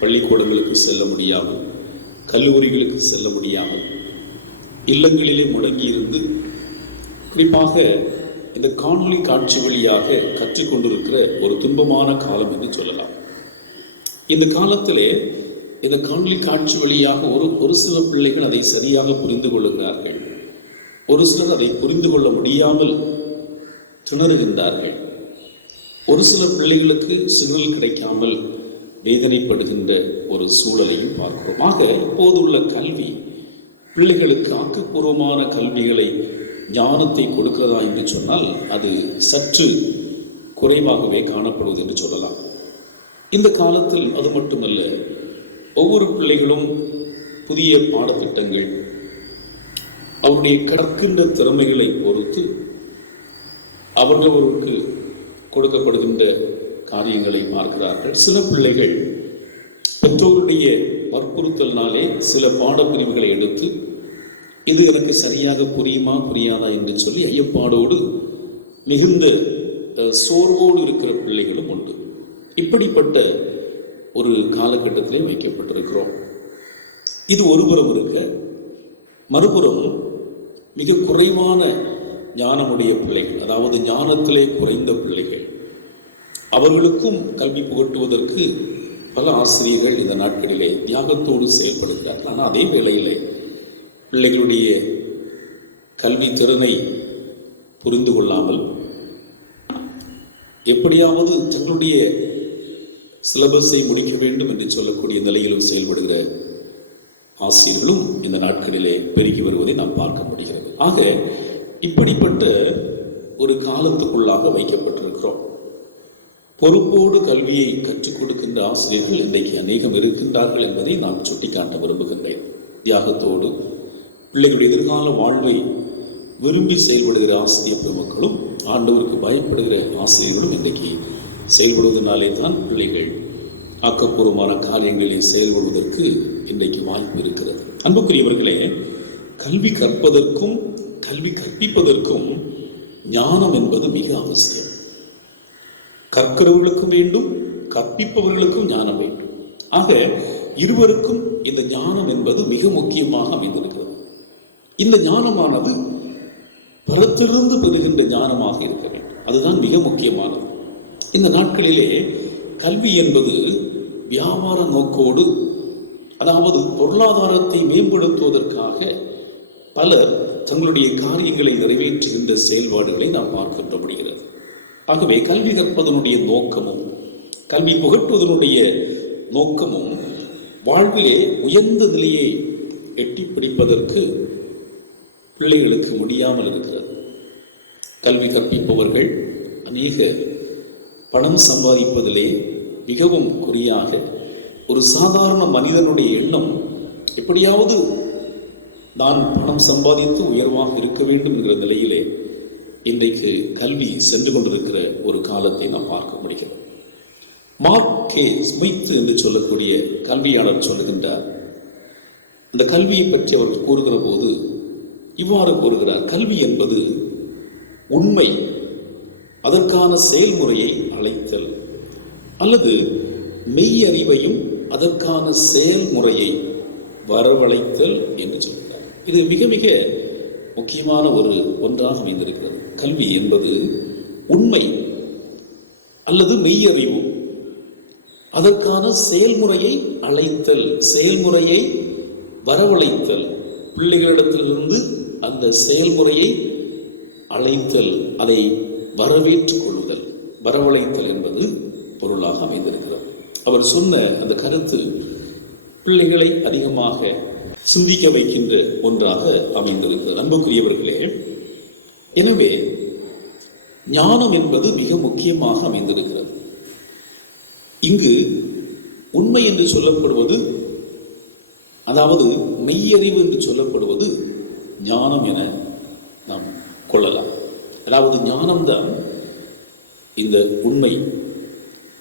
பள்ளிக்கூடங்களுக்கு செல்ல முடியாமல், கல்லூரிகளுக்கு செல்ல முடியாமல், இல்லங்களிலே முடங்கியிருந்து குறிப்பாக இந்த காணொளி காட்சி வழியாக கற்றுக்கொண்டிருக்கிற ஒரு துன்பமான காலம் என்று சொல்லலாம். இந்த காலத்திலே இந்த காணொளி காட்சி வழியாக ஒரு சில பிள்ளைகள் அதை சரியாக புரிந்து கொள்ளுகிறார்கள். ஒரு சிலர் அதை புரிந்து கொள்ள முடியாமல் திணறுகின்றார்கள். ஒரு சில பிள்ளைகளுக்கு சிக்னல் கிடைக்காமல் வேதனைப்படுகின்ற ஒரு சூழலையும் பார்க்கிறோம். ஆக இப்போதுள்ள கல்வி பிள்ளைகளுக்கு ஆக்கப்பூர்வமான கல்விகளை, ஞானத்தை கொடுக்கிறதா என்று சொன்னால் அது சற்று குறைவாகவே காணப்படுவது என்று சொல்லலாம். இந்த காலத்தில் அது மட்டுமல்ல, ஒவ்வொரு பிள்ளைகளும் புதிய பாடத்திட்டங்கள், அவருடைய கற்கின்ற திறமைகளை பொறுத்து அவர்களுக்கு கொடுக்கப்படுகின்ற காரியங்களை பார்க்கிறார்கள். சில பிள்ளைகள் பெற்றோருடைய வற்புறுத்தலினாலே சில பாடப்பிரிவுகளை எடுத்து இது எனக்கு சரியாக புரியுமா புரியாதா என்று சொல்லி ஐயப்பாடோடு மிகுந்த சோர்வோடு இருக்கிற பிள்ளைகளும் உண்டு. இப்படிப்பட்ட ஒரு காலகட்டத்திலே வைக்கப்பட்டிருக்கிறோம். இது ஒருபுறம் இருக்க, மறுபுறம் மிக குறைவான ஞானமுடைய பிள்ளைகள், அதாவது ஞானத்திலே குறைந்த பிள்ளைகள், அவர்களுக்கும் கல்வி புகட்டுவதற்கு பல ஆசிரியர்கள் இந்த நாட்களிலே தியாகத்தோடு செயல்படுகிறார்கள். ஆனால் அதே வேளையிலே பிள்ளைகளுடைய கல்வி திறனை புரிந்து கொள்ளாமல் எப்படியாவது தங்களுடைய சிலபஸை முடிக்க வேண்டும் என்று சொல்லக்கூடிய நிலையிலும் செயல்படுகிற ஆசிரியர்களும் இந்த நாட்களிலே பெருகி வருவதை நாம் பார்க்க முடிகிறது. ஆக இப்படிப்பட்ட ஒரு காலத்துக்குள்ளாக வைக்கப்பட்டிருக்கிறோம். பொறுப்போடு கல்வியை கற்றுக் கொடுக்கின்ற ஆசிரியர்கள் இன்றைக்கு அநேகம் இருக்கின்றார்கள் என்பதை நான் சுட்டிக்காட்ட விரும்புகின்றேன். தியாகத்தோடு பிள்ளைகளுடைய எதிர்கால வாழ்வை விரும்பி செயல்படுகிற ஆசிரியர் பெருமக்களும் ஆண்டவருக்கு பயப்படுகிற ஆசிரியர்களும் இன்றைக்கு செயல்படுவதனாலே தான் பிள்ளைகள் ஆக்கப்பூர்வமான காரியங்களில் செயல்படுவதற்கு இன்றைக்கு வாய்ப்பு இருக்கிறது. அன்புக்குரியவர்களே, கல்வி கற்பதற்கும் கல்வி கற்பிப்பதற்கும் ஞானம் என்பது மிக அவசியம். கற்கிறவர்களுக்கும் வேண்டும், கற்பிப்பவர்களுக்கும் ஞானம் வேண்டும். ஆக இருவருக்கும் இந்த ஞானம் என்பது மிக முக்கியமாக அமைந்திருக்கிறது. இந்த ஞானமானது பரத்திலிருந்து பெறுகின்ற ஞானமாக இருக்க வேண்டும். அதுதான் மிக முக்கியமானது. இந்த நாட்களிலே கல்வி என்பது வியாபார நோக்கோடு, அதாவது பொருளாதாரத்தை மேம்படுத்துவதற்காக பலர் தங்களுடைய காரியங்களை நிறைவேற்றுகின்ற செயல்பாடுகளை நாம் பார்க்க முடிகிறது. ஆகவே கல்வி கற்பதனுடைய நோக்கமும் கல்வி புகட்டுவதனுடைய நோக்கமும் வாழ்விலே உயர்ந்த நிலையை எட்டி பிடிப்பதற்கு பிள்ளைகளுக்கு முடியாமல் இருக்கிறது. கல்வி கற்பிப்பவர்கள் அநேக பணம் சம்பாதிப்பதிலே மிகவும் குறியாக ஒரு சாதாரண மனிதனுடைய எண்ணம் எப்படியாவது நான் பணம் சம்பாதித்து உயர்வாக இருக்க வேண்டும் என்கிற நிலையிலே இன்றைக்கு கல்வி சென்று கொண்டிருக்கிற ஒரு காலத்தை நாம் பார்க்க முடிகிறது. மார்க் கே ஸ்மித் என்று சொல்லக்கூடிய கல்வியாளர் சொல்லுகின்றார். அந்த கல்வியை பற்றி அவர் கூறுகிற போது இவ்வாறு கூறுகிறார்: கல்வி என்பது உண்மை, அதற்கான செயல்முறையை அழைத்தல், அல்லது மெய் அறிவையும் அதற்கான செயல்முறையை வரவழைத்தல் என்று சொல்கிறார். இது மிக மிக முக்கியமான ஒன்றாக அமைந்திருக்கிறது. கல்வி என்பது உண்மை அல்லது மெய்யறிவு, அதற்கான செயல்முறையை அழைத்தல், செயல்முறையை வரவழைத்தல், பிள்ளைகளிடத்திலிருந்து அந்த செயல்முறையை அழைத்தல், அதை வரவேற்றுக் கொள்ளுதல், வரவழைத்தல் என்பது பொருளாக அமைந்திருக்கிறது. அவர் சொன்ன அந்த கருத்து பிள்ளைகளை அதிகமாக சிந்திக்க வைக்கின்ற ஒன்றாக அமைந்திருக்கிறது. அன்புக்குரியவர்களே, எனவே ஞானம் என்பது மிக முக்கியமாக அமைந்திருக்கிறது. இங்கு உண்மை என்று சொல்லப்படுவது, அதாவது மெய்யறிவு என்று சொல்லப்படுவது ஞானம் என நாம் கொள்ளலாம். அதாவது ஞானம்தான் இந்த உண்மை.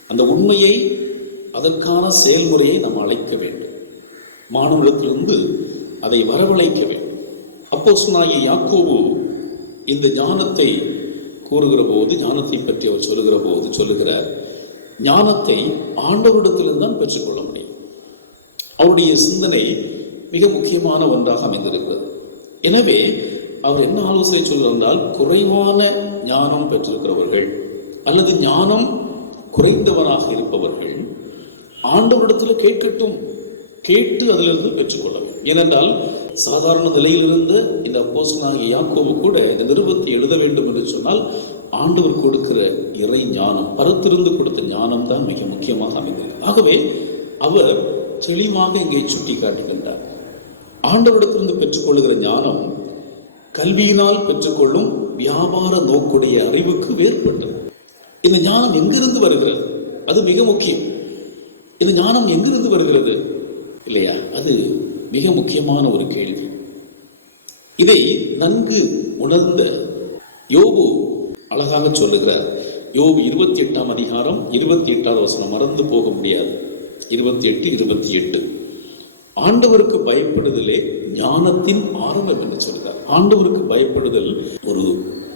அந்த உண்மையை, அதற்கான செயல்முறையை நாம் அழைக்க வேண்டும். மாணவர்களிடத்திலிருந்து அதை வரவழைக்க வேண்டும். அப்போஸ்தலனாகிய யாக்கோபு இந்த ஞானத்தை கூறுகிற போது, ஞானத்தை பற்றி அவர் சொல்லுகிற போது சொல்லுகிறார், ஞானத்தை ஆண்டவரிடத்திலிருந்து தான் பெற்றுக்கொள்ள முடியும். அவருடைய சிந்தனை மிக முக்கியமான ஒன்றாக அமைந்திருக்கிறது. எனவே அவர் என்ன ஆலோசனை சொல்கிறார், குறைவான ஞானம் பெற்றிருக்கிறவர்கள் அல்லது ஞானம் குறைந்தவனாக இருப்பவர்கள் ஆண்டவரிடத்தில் கேட்கட்டும், கேட்டு அதிலிருந்து பெற்றுக்கொள்ள வேண்டும். ஏனென்றால் சாதாரண நிலையிலிருந்து இந்த அப்போஸ்தலனாகிய யாக்கோபு கூட இந்த நிருபத்தை எழுத வேண்டும் என்று சொன்னால் ஆண்டவர் கொடுக்கிற இறை ஞானம், பரத்திலிருந்து கொடுத்த ஞானம் தான் மிக முக்கியமாக அமைந்தது. ஆகவே அவர் தெளிவாக இங்கே சுட்டி காட்டுகின்றார். ஆண்டவரிடத்திலிருந்து பெற்றுக்கொள்ளுகிற ஞானம் கல்வியினால் பெற்றுக்கொள்ளும் வியாபார நோக்குடைய அறிவுக்கு வேறுபட்டது. இந்த ஞானம் எங்கிருந்து வருகிறது? அது மிக முக்கியம். இந்த ஞானம் எங்கிருந்து வருகிறது இல்லையா? அது மிக முக்கியமான ஒரு கேள்வி. இதை நன்கு உணர்ந்த யோபு அழகாக சொல்லுகிறார். யோபு 28ஆம் அதிகாரம் 28வது வசனம் மறந்து போக முடியாது. 28 ஆண்டவருக்கு பயப்படுதலே ஞானத்தின் ஆரம்பம் என்று சொல்கிறார். ஆண்டவருக்கு பயப்படுதல் ஒரு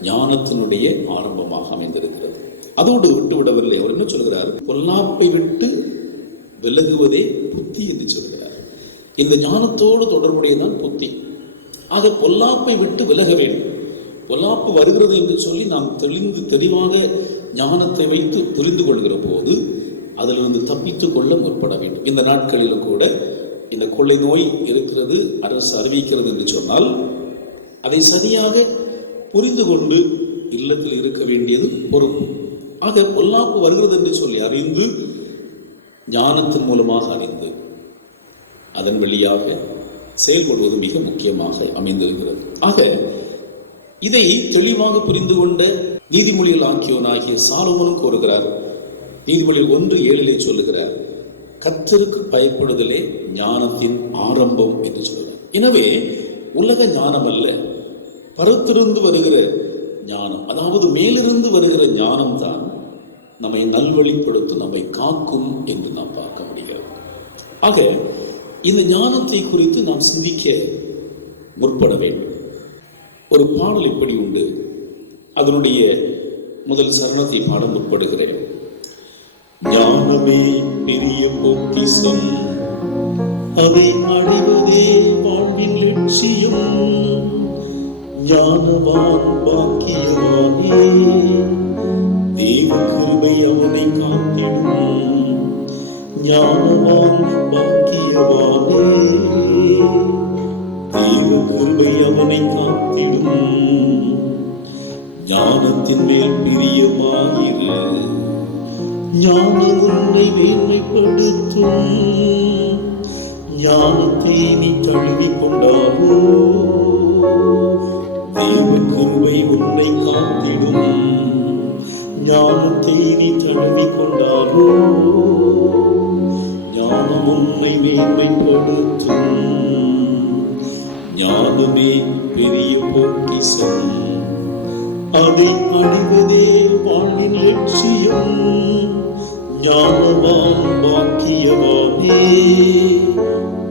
ஞானத்தினுடைய ஆரம்பமாக அமைந்திருக்கிறது. அதோடு விட்டுவிடவில்லை. அவர் என்ன சொல்கிறார்? பொல்லாப்பை விட்டு விலகுவதே புத்தி என்று சொல்கிறார். இந்த ஞானத்தோடு தொடர்புடையதான் புத்தி. ஆக பொல்லாப்பை விட்டு விலக வேண்டும். பொல்லாப்பு வருகிறது என்று சொல்லி நாம் தெளிவாக ஞானத்தை வைத்து புரிந்து கொள்கிற போது அதிலிருந்து தப்பித்துக் கொள்ள முற்பட வேண்டும். இந்த நாட்களிலும் கூட இந்த கொள்ளை நோய் இருக்கிறது, அரசு அறிவிக்கிறது என்று சொன்னால் அதை சரியாக புரிந்து கொண்டு இல்லத்தில் இருக்க வேண்டியது பொறுப்பு. ஆக பொல்லாப்பு வருகிறது என்று சொல்லி அறிந்து, ஞானத்தின் மூலமாக அறிந்து அதன் வழியாக செயல்படுவது மிக முக்கியமாக அமைந்திருக்கிறது. ஆக இதை தெளிவாக புரிந்து கொண்ட நீதிமொழிகள் ஆக்கியோனாகிய சாலோமோனும் கூறுகிறார். நீதிமொழிகள் 1:7 சொல்லுகிறார், கர்த்தருக்கு பயப்படுதலே ஞானத்தின் ஆரம்பம் என்று சொல்கிறார். எனவே உலக ஞானம் அல்ல, பரத்திலிருந்து வருகிற ஞானம், அதாவது மேலிருந்து வருகிற ஞானம் தான் நம்மை நல்வழிப்படுத்தும், நம்மை காக்கும் என்று நாம் பார்க்க முடிகிறது. ஆக இந்த ஞானத்தை குறித்து நாம் சிந்திக்க முற்பட வேண்டும். ஒரு பாடல் இப்படி உண்டு, அதனுடைய முதல் சரணத்தை பாட முற்படுகிறேன். ஞானமே பெரிய பொக்கிஷம், அதை அடைவதே வாழ்வின் லட்சியம். ஞானவான் பாக்கியவானே, தேவ கிருபை அவனை காத்திடும். ஞானவான் பாக்கியவானே, தேவ கிருபை அவனை காத்திடும். ஞானத்தின் மேல் பிரியமாயிரு, ஞானம் உன்னை மேன்மைப்படுத்தும். ஞானத்தை நீ தழுவி கொண்டாவோ, தேவ கிருபை உன்னை காத்திடும். ஞானத்தை நீ தழுவி கொண்டாவோ, ஞானம் உன்னை மேன்மைப்படுத்தும். ஞானமே பெரிய பொக்கிஷம், அதை அடைவதே வாழ்வின் லட்சியம். ஞானவான் பாக்கியவானே,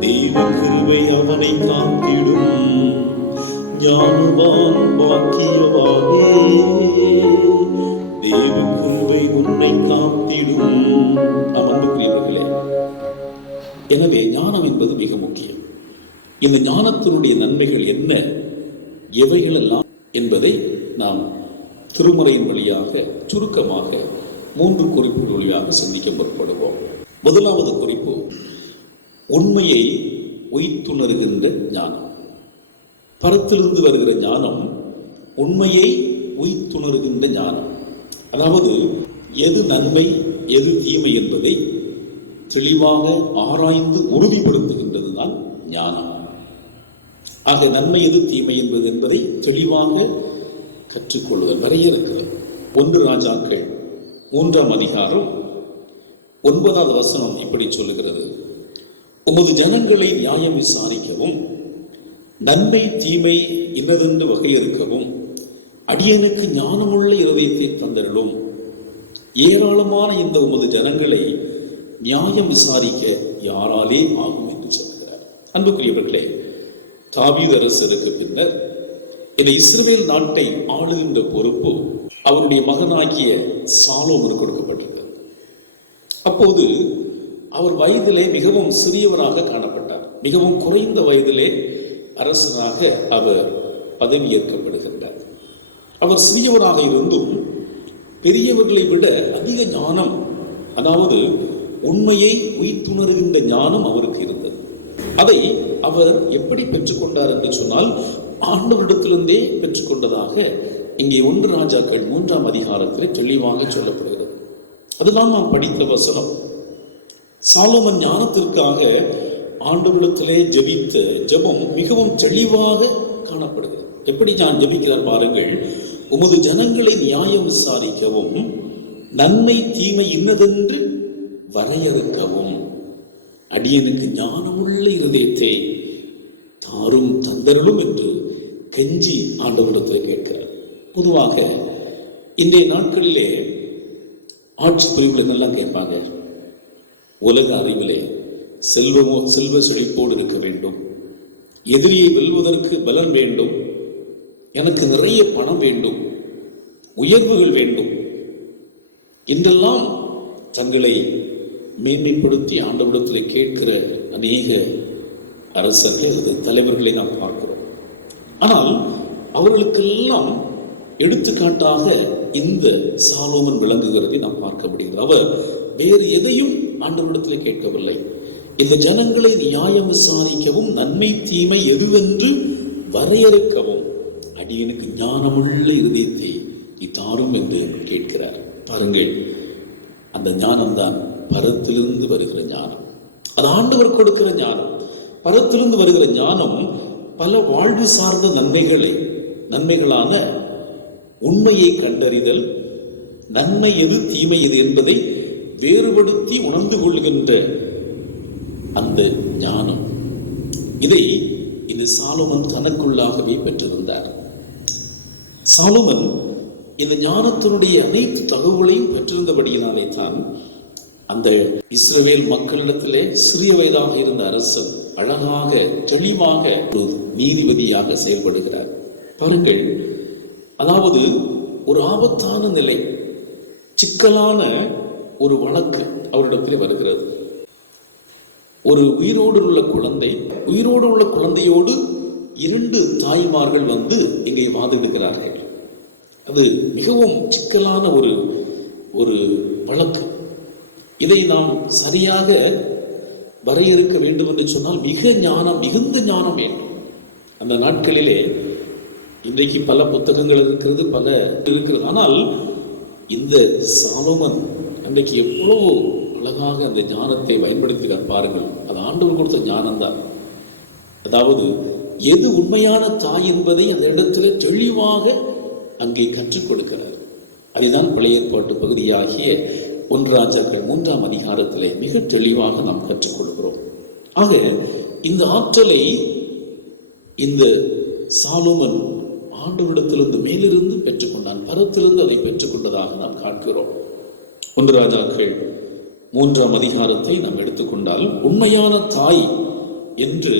தேவ கிருபை அவனை காத்திடும். ஞானவான் பாக்கியவானே, தேவ கிருபை உன்னை காத்திடும். அமர்ந்துகிறீர்களே, எனவே ஞானம் என்பது மிக முக்கியம். இந்த ஞானத்தினுடைய நன்மைகள் என்ன, எவைகளெல்லாம் என்பதை நாம் திருமறையின் வழியாக சுருக்கமாக 3 குறிப்புகள் வழியாக சிந்திக்க முற்படுவோம். முதலாவது குறிப்பு, உண்மையை உய்த்துணர்கின்ற ஞானம். பரத்திலிருந்து வருகிற ஞானம் உண்மையை உய்த்துணர்கின்ற ஞானம். அதாவது எது நன்மை எது தீமை என்பதை தெளிவாக ஆராய்ந்து உறுதிப்படுத்துகின்றது தான் ஞானம். ஆக நன்மை எது தீமை என்பதை தெளிவாக கற்றுக்கொள்ளுதல் நிறைய இருக்கிறது. 1 ராஜாக்கள் 3ஆம் அதிகாரம் 9வது வசனம் இப்படி சொல்லுகிறது, உமது ஜனங்களை நியாயம் விசாரிக்கவும் நன்மை தீமை இன்னதென்று வகையறுக்கவும் அடியனுக்கு ஞானமுள்ள இருதயத்தை தந்தருளும். ஏராளமான இந்த உமது ஜனங்களை நியாயம் விசாரிக்க யாராலே ஆகும் என்று சொல்கிறார். அன்புக்குரியவர்களே, தாவீது அரசருக்கு பின்னர் இந்த இஸ்ரவேல் நாட்டை ஆளுகின்ற பொறுப்பு அவருடைய மகனாகிய சாலோமோனுக்கு கொடுக்கப்பட்டது. அப்போது அவர் வயதிலே மிகவும் சிறியவராக காணப்பட்டார். மிகவும் குறைந்த வயதிலே அரசராக அவர் பதவியேற்கப்படுகின்றார். அவர் சிறியவராக இருந்தும் பெரியவர்களை விட அதிக ஞானம், அதாவது உண்மையை உய்த்துணர்கின்ற ஞானம் அவருக்கு இருந்தது. அதை அவர் எப்படி பெற்றுக்கொண்டார் என்று சொன்னால், ஆண்டவரிடத்திலிருந்தே பெற்றுக்கொண்டதாக இங்கே 1 ராஜாக்கள் 3ஆம் அதிகாரத்தில் தெளிவாக சொல்லப்படுகிறது. அதுதான் நாம் படித்த வசனம். சாலோமன் ஞானத்திற்காக ஆண்டவரிடத்திலே ஜெபித்த ஜெபம் மிகவும் தெளிவாக காணப்படுகிறது. எப்படி நான் ஜெபிக்கிறார் பாருங்கள், உமது ஜனங்களை நியாயம் விசாரிக்கவும் நன்மை தீமை இன்னதென்று வரையறுக்கவும் அடியனுக்கு ஞானமுள்ள இருதயத்தை தாரும் தந்தருளும் என்று கெஞ்சி ஆண்டவரிடத்தில் கேட்கிறார். பொதுவாக இன்றைய நாட்களிலே ஆட்சி பிரிவுகள் என்னெல்லாம் கேட்பாங்க, உலக அறிவிலே செல்வ செழிப்போடு இருக்க வேண்டும், எதிரியை வெல்வதற்கு பலன் வேண்டும், எனக்கு நிறைய பணம் வேண்டும், உயர்வுகள் வேண்டும் என்றெல்லாம் தங்களை மேன்மைப்படுத்தி ஆண்டவரிடத்தில் கேட்கிற அநேக அரசர்கள் அல்லது தலைவர்களை நாம் பார்க்கிறோம். ஆனால் அவர்களுக்கெல்லாம் எடுத்துக்காட்டாக இந்த சாலோமன் விளங்குகிறதை நாம் பார்க்க முடிகிறது. அவர் வேறு எதையும் ஆண்டவரிடத்தில் கேட்கவில்லை. இந்த ஜனங்களை நியாயம் விசாரிக்கவும் நன்மை தீமை எதுவென்று வரையறுக்கவும் அடியனுக்கு ஞானமுள்ள இருதயத்தை இதாரும் என்று கேட்கிறார். பாருங்கள், அந்த ஞானம்தான் பரத்திலிருந்து வருகிற ஞானம். அது ஆண்டவர் கொடுக்கிற ஞானம். பரத்திலிருந்து வருகிற ஞானம் பல வாழ்வு சார்ந்த நன்மைகளான உண்மையை கண்டறிதல், நன்மை எது தீமை எது என்பதை வேறுபடுத்தி உணர்ந்து கொள்கின்ற அந்த ஞானம், இதை இந்த சாலோமன் தனக்குள்ளாகவே பெற்றிருந்தார். சாலோமன் இந்த ஞானத்தினுடைய அனைத்து தகவலையும் பெற்றிருந்தபடியினாலே தான் அந்த இஸ்ரவேல் மக்களிடத்திலே சிறிய வயதாக இருந்த அரசன் அழகாக தெளிவாக ஒரு நீதிபதியாக செயல்படுகிறார். பாருங்கள், அதாவது ஒரு ஆபத்தான நிலை, சிக்கலான ஒரு வழக்கு அவரிடத்தில் வருகிறது. ஒரு உயிரோடு உள்ள குழந்தையோடு 2 தாய்மார்கள் வந்து இங்கே வாதிடுகிறார்கள். அது மிகவும் சிக்கலான ஒரு வழக்கு. இதை நாம் சரியாக வரையறுக்க வேண்டும் என்று சொன்னால் மிகுந்த ஞானம் வேண்டும். அந்த நாட்களிலே இன்றைக்கு பல புத்தகங்கள் இருக்கிறது, பல இருக்கிறது. ஆனால் இந்த சாலோமன் அன்றைக்கு எவ்வளவு அழகாக அந்த ஞானத்தை பயன்படுத்தினார் பாருங்கள். அது ஆண்டவர் கொடுத்த ஞானம்தான். அதாவது எது உண்மையான தாய் என்பதை அந்த இடத்துல தெளிவாக அங்கே கற்றுக் கொடுக்கிறார். அதுதான் பழைய ஏற்பாட்டு பகுதியாகிய 1 ராஜாக்கள் 3ஆம் அதிகாரத்திலே மிக தெளிவாக நாம் கற்றுக்கொள்கிறோம். ஆக இந்த ஆற்றலை இந்த சாலோமன் ஆண்டவரிடத்திலிருந்து மேலிருந்து பெற்றுக்கொண்டான். பரத்திலிருந்து அதை பெற்றுக்கொண்டதாக நாம் காண்கிறோம். 1 ராஜாக்கள் 3ஆம் அதிகாரத்தை நாம் எடுத்துக்கொண்டால், உண்மையான தாய் என்று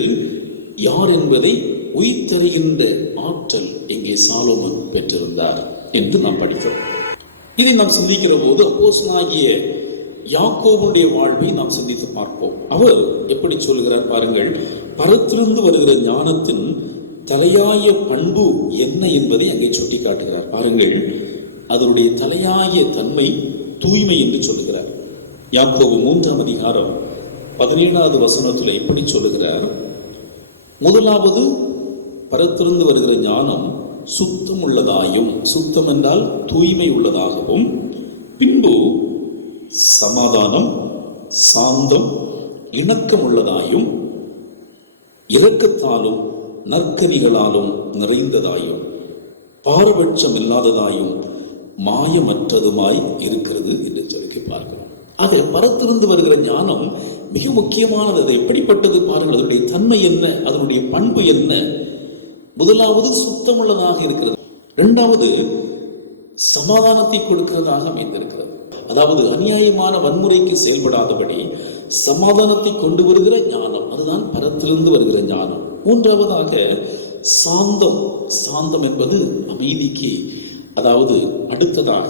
யார் என்பதை உயிர்த்தறிகின்ற ஆற்றல் இங்கே சாலோமன் பெற்றிருந்தார் என்று நாம் படிக்கிறோம். இதை நாம் சிந்திக்கிற போது அப்போஸ்தலனாகிய யாக்கோபுடைய வாழ்வை நாம் சிந்தித்து பார்ப்போம். அவர் எப்படி சொல்கிறார் பாருங்கள். பரத்திலிருந்து வருகிற ஞானத்தின் தலையாய பண்பு என்ன என்பதை அங்கே சுட்டி காட்டுகிறார். பாருங்கள், அதனுடைய தலையாய தன்மை தூய்மை என்று சொல்லுகிறார். யாக்கோபு 3ஆம் அதிகாரம் 17வது வசனத்தில் எப்படி சொல்லுகிறார்? முதலாவது, பரத்திலிருந்து வருகிற ஞானம் சுத்தம் உள்ளதாயும், சுத்தம் என்றால் தூய்மை உள்ளதாகவும், பின்பு சமாதானம், சாந்தம், இணக்கம் உள்ளதாயும், இரக்கத்தாலும் நற்கனிகளாலும் நிறைந்ததாயும், பாரபட்சம் இல்லாததாயும், மாயமற்றதுமாய் இருக்கிறது என்று சொல்லி பார்க்கிறோம். ஆக பரத்திலிருந்து வருகிற ஞானம் மிக முக்கியமானது. அது எப்படிப்பட்டது பாருங்கள். அதனுடைய தன்மை என்ன, அதனுடைய பண்பு என்ன? முதலாவது சுத்தமுள்ளதாக இருக்கிறது. 2வது சமாதானத்தை கொடுக்கிறதாக அமைந்திருக்கிறது. அதாவது அநியாயமான வன்முறைக்கு செயல்படாதபடி சமாதானத்தை கொண்டு வருகிற ஞானம், அதுதான் பரத்திலிருந்து வருகிற ஞானம். 3வதாக சாந்தம். சாந்தம் என்பது அமைதிக்கு, அதாவது அடுத்ததாக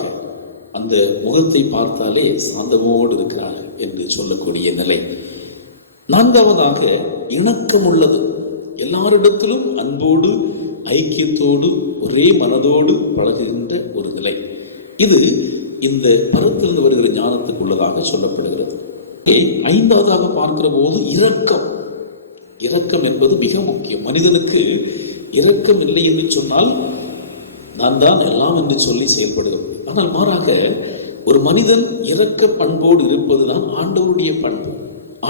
அந்த முகத்தை பார்த்தாலே சாந்தமோடு இருக்கிறார்கள் என்று சொல்லக்கூடிய நிலை. 4வதாக இணக்கம் உள்ளது. எல்லாரிடத்திலும் அன்போடு ஐக்கியத்தோடு ஒரே மனதோடு பழகுகின்ற ஒரு நிலை. இது இந்த பரத்திலிருந்து வருகிற ஞானத்துக்கு உள்ளதாக சொல்லப்படுகிறது. 5வதாக பார்க்கிற போது இரக்கம். இரக்கம் என்பது மிக முக்கியம். மனிதனுக்கு இரக்கம் இல்லை என்று சொன்னால் நான் தான் எல்லாம் என்று சொல்லி செயல்படுகிறது. ஆனால் மாறாக ஒரு மனிதன் இரக்க பண்போடு இருப்பதுதான் ஆண்டவருடைய பண்பு.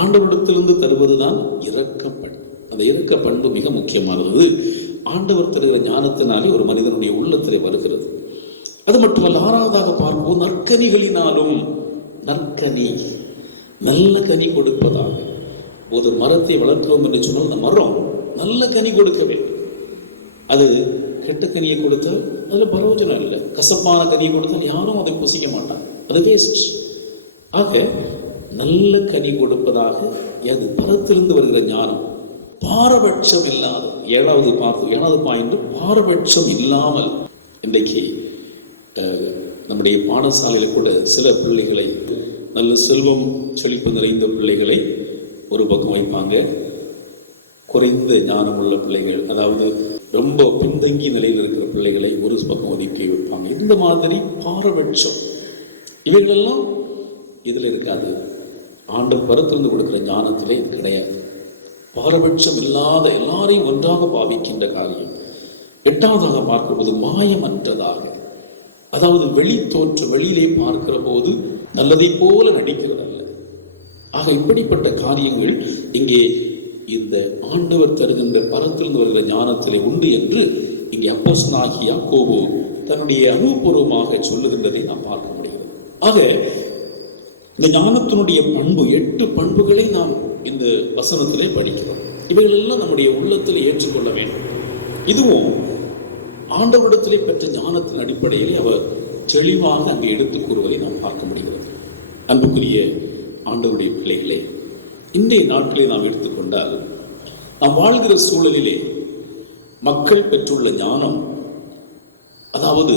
ஆண்டவரிடத்திலிருந்து தருவதுதான் இரக்க பண்பு. அந்த இரக்க பண்பு மிக முக்கியமானது. ஆண்டவர் தருகிற ஞானத்தினாலே ஒரு மனிதனுடைய உள்ளத்திலே வருகிறது. அது மட்டுமல்ல, 6வதாக பார்ப்போம், நற்கனிகளினாலும். நற்கனி, நல்ல கனி கொடுப்பதாக. ஒரு மரத்தை வளர்க்கிறோம் என்று சொன்னால் அந்த மரம் நல்ல கனி கொடுக்க வேண்டும். அது கெட்ட கனியை கொடுத்தால் அதில் பிரயோஜனம் இல்லை. கசப்பான கனியை கொடுத்தால் யாரும் அதை புசிக்க மாட்டாங்க, அது வேஸ்ட். ஆக நல்ல கனி கொடுப்பதாக அது பரத்திலிருந்து வருகிற ஞானம். பாரபட்சம் இல்லாத, 7வது பாயிண்ட், பாரபட்சம் இல்லாமல். இன்றைக்கு நம்முடைய பாடசாலையில் கூட சில பிள்ளைகளை, நல்ல செல்வம் செழிப்பு நிறைந்த பிள்ளைகளை ஒரு பக்கம் வைப்பாங்க. குறைந்த ஞானம் உள்ள பிள்ளைகள், அதாவது ரொம்ப பின்தங்கிய நிலையில் இருக்கிற பிள்ளைகளை ஒரு பக்கம் ஒதுக்கி வைப்பாங்க. இந்த மாதிரி பாரபட்சம் இவைகளெல்லாம் இதில் இருக்காது. ஆண்டவர் பரத்திலிருந்து கொடுக்குற ஞானத்திலே இது கிடையாது. பாரபட்சம் இல்லாத எல்லாரையும் ஒன்றாக பாவிக்கின்ற காரியம். எட்டாவதாக பார்க்கும்போது மாயமற்றதாக, அதாவது வெளி தோற்ற வெளியிலே பார்க்கிற போது நல்லதை போல நடிக்கிறதல்ல. ஆக இப்படிப்பட்ட காரியங்கள் இங்கே இந்த ஆண்டவர் தருகின்ற பரத்திலிருந்து வருகிற ஞானத்திலே உண்டு என்று இங்கே அப்போஸ்தலனாகிய யாக்கோபு தன்னுடைய அனுபவபூர்வமாக சொல்லுகின்றதை நாம் பார்க்க முடிகிறது. ஆக இந்த ஞானத்தினுடைய பண்பு 8 பண்புகளை நாம் இந்த வசனத்திலே படிக்கிறோம். இவைகள் எல்லாம் நம்முடைய உள்ளத்தில் ஏற்றுக்கொள்ள வேண்டும். இதுவும் ஆண்டவரிடத்திலே பெற்ற ஞானத்தின் அடிப்படையில் அவர் தெளிவாக அங்கே எடுத்துக் கூறுவதை நாம் பார்க்க முடிகிறது. அன்புக்குரிய ஆண்டவருடைய பிள்ளைகளே, இன்றைய நாட்களை நாம் எடுத்துக்கொண்டால் நாம் வாழ்கிற சூழலிலே மக்கள் பெற்றுள்ள ஞானம் அதாவது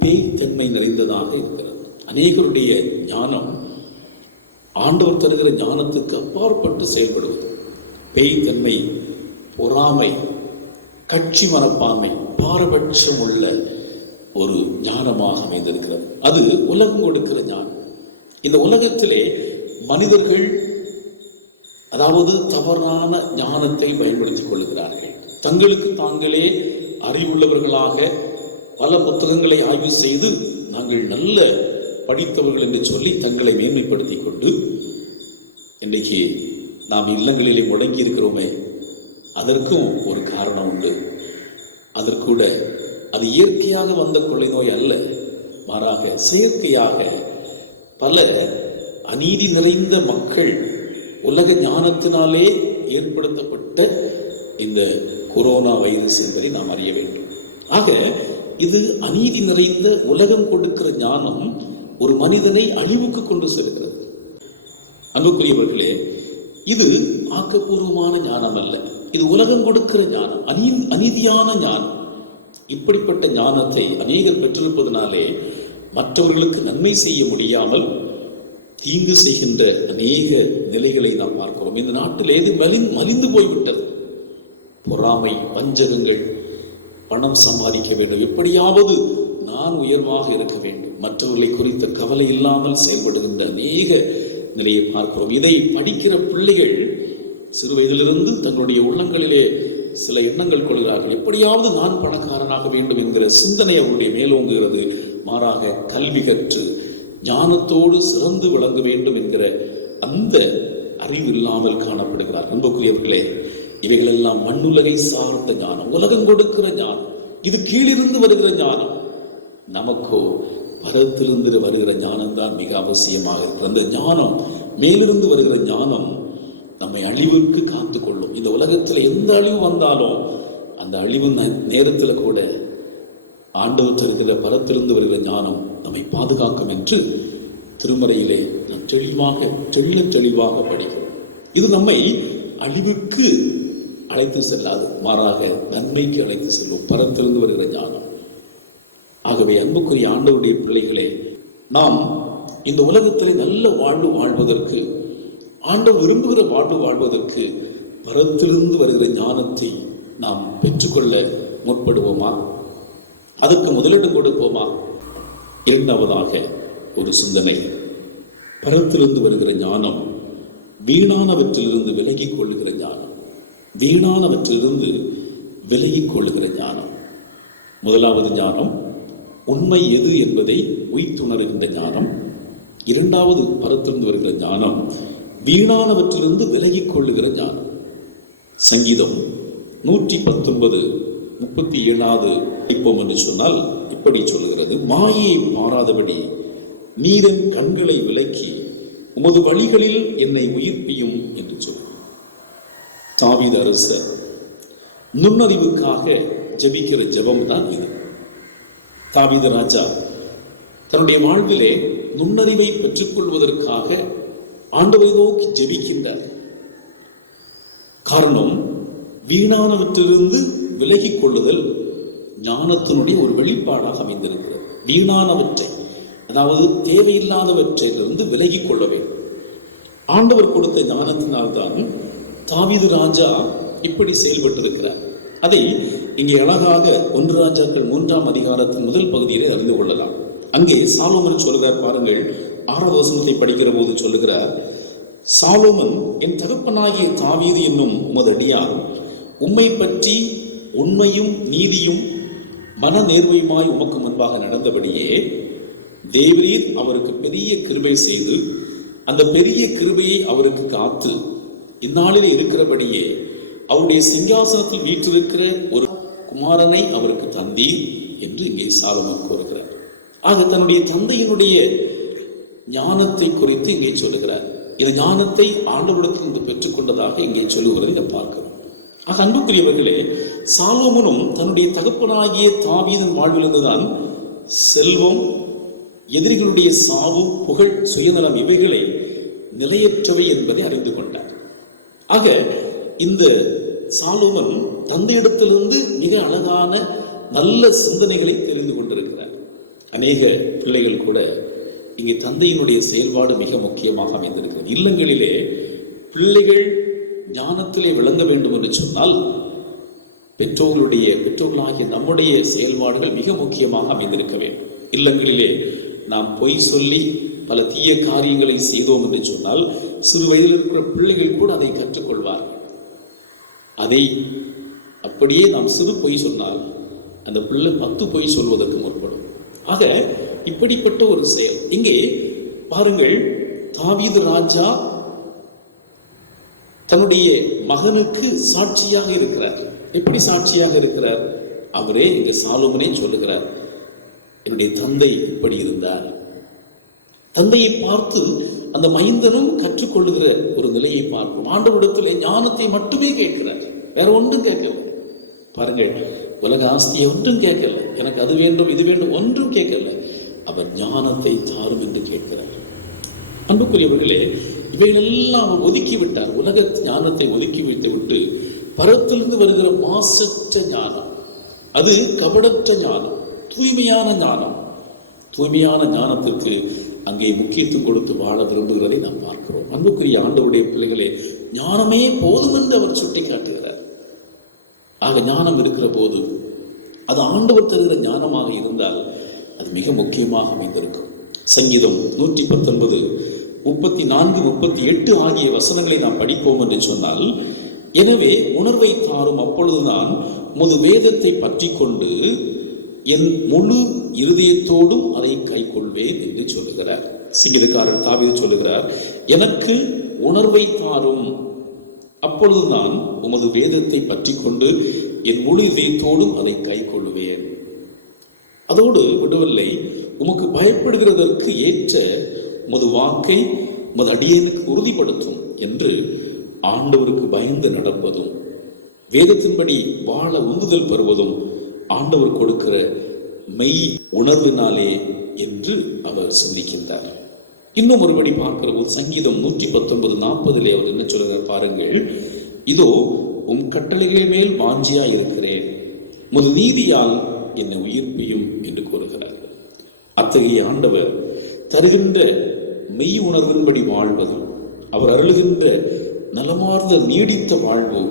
பேய்த்தன்மை நிறைந்ததாக இருக்கிறது. அநேகருடைய ஞானம் ஆண்டவர் தருகிற ஞானத்துக்கு அப்பாற்பட்டு செயல்படுவது. பேய்த்தன்மை, பொறாமை, கட்சி மனப்பான்மை, பாரபட்சம் உள்ள ஒரு ஞானமாக அமைந்திருக்கிறது. அது உலகம் கொடுக்கிற ஞானம். இந்த உலகத்திலே மனிதர்கள் அதாவது தவறான ஞானத்தை பயன்படுத்திக் கொள்கிறார்கள். தங்களுக்கு தாங்களே அறிவுள்ளவர்களாக பல புத்தகங்களை ஆய்வு செய்து நாங்கள் நல்ல படித்தவர்கள் என்று சொல்லி தங்களை மேன்மைப்படுத்தி கொண்டு இன்றைக்கு நாம் இல்லங்களிலே முடங்கி இருக்கிறோமே, அதற்கும் ஒரு காரணம் உண்டு. அதற்கூட அது இயற்கையாக வந்த கொள்ளை நோய் அல்ல, மாறாக செயற்கையாக பல அநீதி நிறைந்த மக்கள் உலக ஞானத்தினாலே ஏற்படுத்தப்பட்ட இந்த கொரோனா வைரஸ் என்பதை நாம் அறிய வேண்டும். ஆக இது அநீதி நிறைந்த உலகம் கொடுக்கிற ஞானம் ஒரு மனிதனை அழிவுக்கு கொண்டு செல்கிறது. அன்புக்குரியவர்களே, இது ஆக்கப்பூர்வமான ஞானம் அல்ல, இது உலகம் கொடுக்கிற ஞானம், அநீதியான ஞானம். இப்படிப்பட்ட ஞானத்தை அநேகர் பெற்றிருப்பதனாலே மற்றவர்களுக்கு நன்மை செய்ய முடியாமல் தீங்கு செய்கின்ற அநேக நிலைகளை நாம் பார்க்கிறோம். இந்த நாட்டில் எது மலிந்து போய்விட்டது. பொறாமை, வஞ்சகங்கள், பணம் சம்பாதிக்க வேண்டும், எப்படியாவது நான் உயர்வாக இருக்க வேண்டும், மற்றவர்களை குறித்த கவலை இல்லாமல் செயல்படுகின்ற அநேக நிலையை பார்க்கிறோம். இதை படிக்கிற பிள்ளைகள் சிறு வயதிலிருந்து தங்களுடைய உள்ளங்களிலே சில எண்ணங்கள் கொள்கிறார்கள். எப்படியாவது நான் பணக்காரனாக வேண்டும் என்கிற சிந்தனை அவருடைய மேலோங்குகிறது. மாறாக கல்வி கற்று ஞானத்தோடு சிறந்து விளங்க வேண்டும் என்கிற அந்த அறிவு இல்லாமல் காணப்படுகிறார். அன்புக்குரியவர்களே, இவைகளெல்லாம் மண்ணுலகை சார்ந்த ஞானம், உலகம் கொடுக்கிற ஞானம். இது கீழிருந்து வருகிற ஞானம். நமக்கோ பரத்திலிருந்து வருகிற ஞானம் தான் மிக அவசியமாக இருக்கிறது. அந்த ஞானம், மேலிருந்து வருகிற ஞானம் நம்மை அழிவுக்கு காத்து கொள்ளும். இந்த உலகத்தில் எந்த அழிவு வந்தாலும் அந்த அழிவு நேரத்தில் கூட ஆண்டவர் தருகிற பரத்திலிருந்து வருகிற ஞானம் நம்மை பாதுகாக்கும் என்று திருமறையிலே நாம் தெளிவாக படிக்கிறோம். இது நம்மை அழிவுக்கு அழைத்து செல்லாது, மாறாக நன்மைக்கு அழைத்து செல்லும் பரத்திலிருந்து வருகிற ஞானம். ஆகவே அன்புக்குரிய ஆண்டவருடைய பிள்ளைகளே, நாம் இந்த உலகத்திலே நல்ல வாழ்வு வாழ்வதற்கு, ஆண்டவர் விரும்புகிற வாழ்வு வாழ்வதற்கு பரத்திலிருந்து வருகிற ஞானத்தை நாம் பெற்றுக்கொள்ள முற்படுவோமா? அதுக்கு முதலிடம் கொடுப்போமா? இரண்டாவதாக ஒரு சிந்தனை, பரத்திலிருந்து வருகிற ஞானம் வீணானவற்றிலிருந்து விலகிக் கொள்ளுகிற ஞானம். வீணானவற்றிலிருந்து விலகிக் கொள்ளுகிற ஞானம். முதலாவது ஞானம் உண்மை எது என்பதை உய்த்துணர்கின்ற ஞானம். இரண்டாவது பரத்திலிருந்து வருகிற ஞானம் வீணானவற்றிலிருந்து விலகிக் கொள்ளுகிற ஞானம். சங்கீதம் 119:37 படிப்போம் என்று சொன்னால் இப்படி சொல்லுகிறது: மாயை மாறாதபடி நீரன் கண்களை விலக்கி உமது வழிகளில் என்னை உயிர்ப்பியும் என்று சொல்லுகிறார். தாவீது அரசர் நுண்ணறிவுக்காக ஜெபிக்கிற ஜெபம் தான் இது. தாவீது ராஜா தன்னுடைய வாழ்விலே நுண்ணறிவை பெற்றுக்கொள்வதற்காக ஆண்டவரை நோக்கி ஜெபிக்கின்றார். காரணம், வீணானவற்றிலிருந்து விலகிக் கொள்ளுதல் ஞானத்தினுடைய ஒரு வெளிப்பாடாக அமைந்திருக்கிறது. வீணானவற்றை, அதாவது தேவையில்லாதவற்றிலிருந்து விலகிக் கொள்ள வேண்டும். ஆண்டவர் கொடுத்த ஞானத்தினால்தான் தாவீது ராஜா இப்படி செயல்பட்டிருக்கிறார். அதை இங்கே அழகாக 1 ராஜாக்கள் 3ஆம் அதிகாரத்தின் முதல் பகுதியிலே அறிந்து கொள்ளலாம். அங்கே சாலோமன் சொல்கிறார் பாருங்கள், 6வது வசனத்தை படிக்கிற போது சொல்லுகிறார், சாலோமன் என் தகப்பனாகிய தாவீது என்னும் உமது அடியார் உம்மை பற்றி உண்மையும் நீதியும் மன நேர்மையுமாய் உமக்கு முன்பாக நடந்தபடியே தேவரீர் அவருக்கு பெரிய கிருபை செய்து அந்த பெரிய கிருபையை அவருக்கு காத்து இந்நாளிலே இருக்கிறபடியே அவருடைய சிங்காசனத்தில் வீற்றிருக்கிற ஒரு குமாரனை அவருக்கு தந்தீர் என்று இங்கே சாலோமன் கூறுகிறார். ஆக தன்னுடைய தந்தையினுடைய ஞானத்தை குறித்து இங்கே சொல்லுகிறார். இந்த ஞானத்தை ஆண்டவரிடத்திலிருந்து பெற்றுக்கொண்டதாக இங்கே சொல்லுவதை நாம் பார்க்கிறோம். ஆக அன்புக்குரியவர்களே, சாலோமனும் தன்னுடைய தகப்பனாகிய தாவீதின் வாழ்விலிருந்துதான் செல்வம், எதிரிகளுடைய சாவு, புகழ், சுயநலம் இவைகளை நிலையற்றவை என்பதை அறிந்து கொண்டார். ஆக இந்த சாலோமன் தந்தையிடத்திலிருந்து மிக அழகான நல்ல சிந்தனைகளை தெரிந்து கொண்டிருக்கிறார். அநேக பிள்ளைகள் கூட இங்கே தந்தையினுடைய செயல்பாடு மிக முக்கியமாக அமைந்திருக்கிறது. இல்லங்களிலே பிள்ளைகள் ஞானத்திலே விளங்க வேண்டும் என்று சொன்னால் பெற்றோர்களாகிய நம்முடைய செயல்பாடுகள் மிக முக்கியமாக அமைந்திருக்க வேண்டும். இல்லங்களிலே நாம் பொய் சொல்லி பல தீய காரியங்களை செய்தோம் என்று சொன்னால் சிறு வயதில் இருக்கிற பிள்ளைகள் கூட அதை கற்றுக்கொள்வார்கள். அதை அப்படியே நாம் சிறு பொய் சொன்னால் அந்த பிள்ளை 10 பொய் சொல்வதற்கு முற்படும். ஆக இப்படிப்பட்ட ஒரு செயல் இங்கே பாருங்கள். தாவீது ராஜா தன்னுடைய மகனுக்கு சாட்சியாக இருக்கிறார். எப்படி சாட்சியாக இருக்கிறார்? அவரே இங்கு சாலோமனே சொல்லுகிறார், என்னுடைய தந்தை இப்படி இருந்தார். தந்தையை பார்த்து அந்த மைந்தனும் கற்றுக்கொள்ளுகிற ஒரு நிலையை பார்க்கும். ஆண்டவரிடத்திலே ஞானத்தை மட்டுமே கேட்கிறார், வேற ஒன்றும் கேட்கல. பாருங்கள், உலக ஆஸ்தியை ஒன்றும் கேட்கல, எனக்கு அது வேண்டும் இது வேண்டும் ஒன்றும் கேட்கல. அவர் ஞானத்தை தாரும் என்று கேட்கிறார். அன்புக்குரியவர்களே, இவைகளெல்லாம் அவர் ஒதுக்கி விட்டார். உலக ஞானத்தை ஒதுக்கி வைத்து விட்டு பரத்திலிருந்து வருகிற மாசற்ற ஞானம், அது கபடற்ற ஞானம், தூய்மையான ஞானம், தூய்மையான ஞானத்திற்கு அங்கே முக்கியத்துவம் கொடுத்து வாழ விரும்புகிறதை நாம் பார்க்கிறோம். அன்புக்குரிய ஆண்டவருடைய பிள்ளைகளே, ஞானமே போதும் என்று அவர் சுட்டி காட்டுகிறார். ஆக ஞானம் இருக்கிற போது அது ஆண்டவர் தருகிற ஞானமாக இருந்தால் அது மிக முக்கியமாக அமைந்திருக்கும். சங்கீதம் 119 34 38 ஆகிய வசனங்களை நாம் படிப்போம் என்று சொன்னால், எனவே உணர்வை தாரும், அப்பொழுது நான் உமது வேதத்தை பற்றி கொண்டு என் முழு இருதயத்தோடும் அதை கை கொள்வேன் என்று சொல்லுகிறார். சங்கீதக்காரர் தாவீது சொல்லுகிறார், எனக்கு உணர்வை தாரும், அப்பொழுது நான் உமது வேதத்தை பற்றி கொண்டு என் முழு இதயத்தோடும் அதை கை கொள்வேன். அதோடு விடவில்லை, உமக்கு பயப்படுகிறதற்கு ஏற்ற உமது வாக்கை உமது அடியேனுக்கு உறுதிப்படுத்தும் என்று ஆண்டவருக்கு பயந்து நடப்பதும் வேதத்தின்படி வாழ உந்துதல் பெறுவதும் ஆண்டவர் கொடுக்கிற மெய் உணர்வினாலே என்று அவர் சிந்திக்கின்றார். இன்னும் ஒருபடி பார்க்கிற போது சங்கீதம் 119 40 அவர் என்ன சொல்கிறார் பாருங்கள், இதோ உம் கட்டளைகளின் மேல் வாஞ்சியா இருக்கிறேன், உமது நீதியால் என்னை உயிர்ப்பியும் என்று கூறுகிறார். அத்தகைய ஆண்டவர் தருகின்ற மெய் உணர்வின்படி வாழ்வது, அவர் அருளுகின்ற நலமார்ந்த நீடித்த வாழ்வு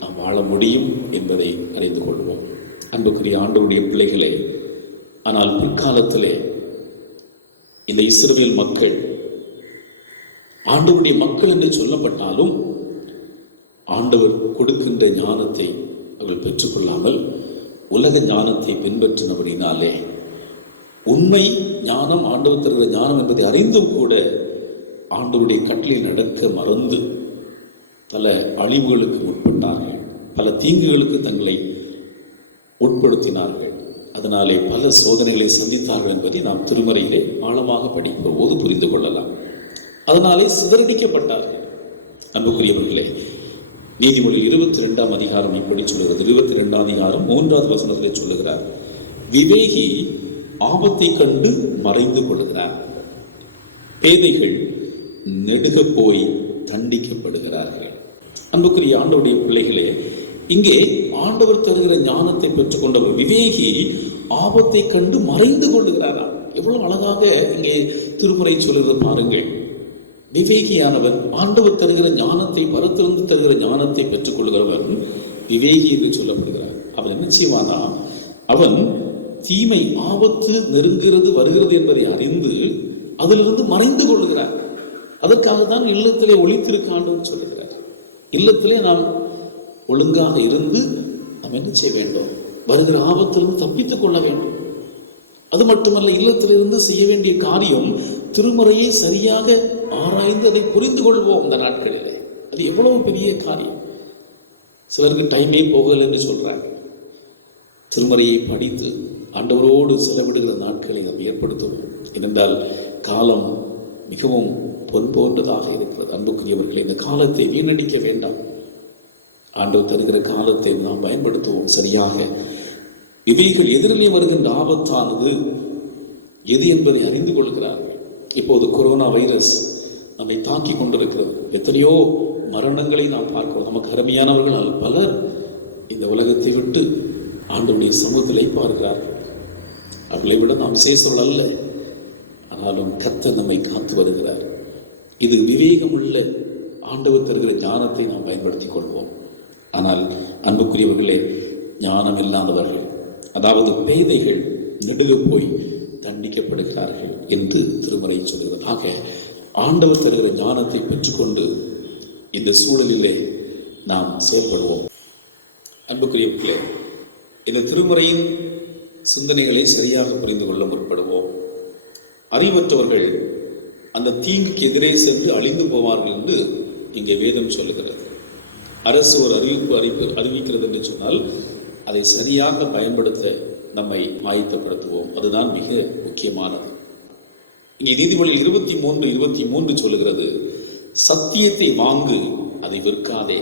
நாம் வாழ முடியும் என்பதை அறிந்து கொள்வோம். அன்புக்குரிய ஆண்டவருடைய பிள்ளைகளே, ஆனால் பிற்காலத்திலே இந்த இஸ்ரவேல் மக்கள் ஆண்டவருடைய மக்கள் என்று சொல்லப்பட்டாலும் ஆண்டவர் கொடுக்கின்ற ஞானத்தை அவர்கள் பெற்றுக்கொள்ளாமல் உலக ஞானத்தை பின்பற்றினபடினாலே, உண்மை ஞானம் ஆண்டவர் தருகிற ஞானம் என்பதை அறிந்தும் கூட ஆண்டவருடைய கட்டளையில் நடக்க மறந்து பல அழிவுகளுக்கு உட்பட்டார்கள், பல தீங்குகளுக்கு தங்களை உட்படுத்தினார்கள். அதனாலே பல சோதனைகளை சந்தித்தார்கள் என்பதை நாம் திருமறையிலே ஆழமாக படிக்கிற போது புரிந்து கொள்ளலாம். அதனாலே சிதறடிக்கப்பட்டார்கள். அன்புக்குரியவர்களே, நீதிமொழி 22ஆம் அதிகாரம் இப்படி சொல்லுகிறது. 22ஆம் அதிகாரம் 3வது வசனத்திலே சொல்லுகிறார், விவேகி ஆபத்தை கண்டு மறைந்து கொள்கிறார், பேதைகள் நெடுக போய் தண்டிக்கப்படுகிறார்கள். அன்புக்குரிய ஆண்டவருடைய பிள்ளைகளே, இங்கே ஆண்டவர் தருகிற ஞானத்தை பெற்றுக்கொண்டவர் விவேகி ஆபத்தை கண்டு மறைந்து கொள்ளுகிறாரா? எவ்வளவு அழகாக இங்கே திருமுறை சொல்லுகிறது பாருங்கள். விவேகியானவர் ஆண்டவர் தருகிற ஞானத்தை, பரத்திலிருந்து தருகிற ஞானத்தை பெற்றுக்கொள்கிறவர் விவேகி என்று சொல்லப்படுகிறார். அவன் என்ன செய்வானா, அவன் தீமை ஆபத்து நெருங்கிறது வருகிறது என்பதை அறிந்து அதிலிருந்து மறைந்து கொள்கிறார். அதற்காக தான் இல்லத்திலே ஒளித்திருக்காண்டு சொல்லுகிறார். இல்லத்திலே நாம் ஒழுங்காக இருந்து நாம் என்ன செய்ய வேண்டும், வருகிற ஆபத்திலிருந்து தப்பித்துக் கொள்ள வேண்டும். அது மட்டுமல்ல, இல்லத்திலிருந்து செய்ய வேண்டிய காரியம் திருமறையை சரியாக ஆராய்ந்து அதை புரிந்து கொள்வோம். இந்த நாட்களிலே அது எவ்வளவு பெரிய காரியம். சிலருக்கு டைமே போகல என்று சொல்றாங்க. திருமறையை படித்து ஆண்டவரோடு செலவிடுகிற நாட்களை நாம் ஏற்படுத்துவோம். ஏனென்றால் காலம் மிகவும் பொன் போன்றதாக இருக்கிறது. அன்புக்குரியவர்களை, இந்த காலத்தை வீணடிக்க வேண்டாம். ஆண்டவர் தருகிற காலத்தை நாம் பயன்படுத்துவோம் சரியாக. இவைகள் எதிரிலே வருகின்ற ஆபத்தானது எது என்பதை அறிந்து கொள்கிறார்கள். இப்போது கொரோனா வைரஸ் நம்மை தாக்கி கொண்டிருக்கிறது. எத்தனையோ மரணங்களை நாம் பார்க்கிறோம். நமக்கு அருமையானவர்கள் பலர் இந்த உலகத்தை விட்டு ஆண்டவருடைய சமூகத்திலே பார்க்கிறார்கள். அவர்களை விட நாம் விசேஷர்கள் அல்ல, ஆனாலும் கர்த்தர் நம்மை காத்து வருகிறார். இது விவேகமுள்ள ஆண்டவர் தருகிற ஞானத்தை நாம் பயன்படுத்திக் கொள்வோம். ஆனால் அன்புக்குரியவர்களே, ஞானம் இல்லாதவர்கள், அதாவது பேதைகள் நெடுக போய் தண்டிக்கப்படுகிறார்கள் என்று திருமறை சொல்கிறது. ஆக ஆண்டவர் தருகிற ஞானத்தை பெற்றுக்கொண்டு இந்த சூழலிலே நாம் செயல்படுவோம். அன்புக்குரியவர்களே, இந்த திருமறையின் சிந்தனைகளை சரியாக புரிந்து கொள்ள முற்படுவோம். அறிவற்றவர்கள் அந்த தீங்குக்கு எதிரே சென்று அழிந்து போவார்கள் என்று இங்கே வேதம் சொல்லுகிறது. அரசு ஒரு அறிவிக்கிறது என்று சொன்னால் அதை சரியாக பயன்படுத்த நம்மை ஆயத்தப்படுத்துவோம். அதுதான் மிக முக்கியமானது. இங்கே நீதிமொழி 23:23 சொல்லுகிறது, சத்தியத்தை வாங்கு, அதை விற்காதே,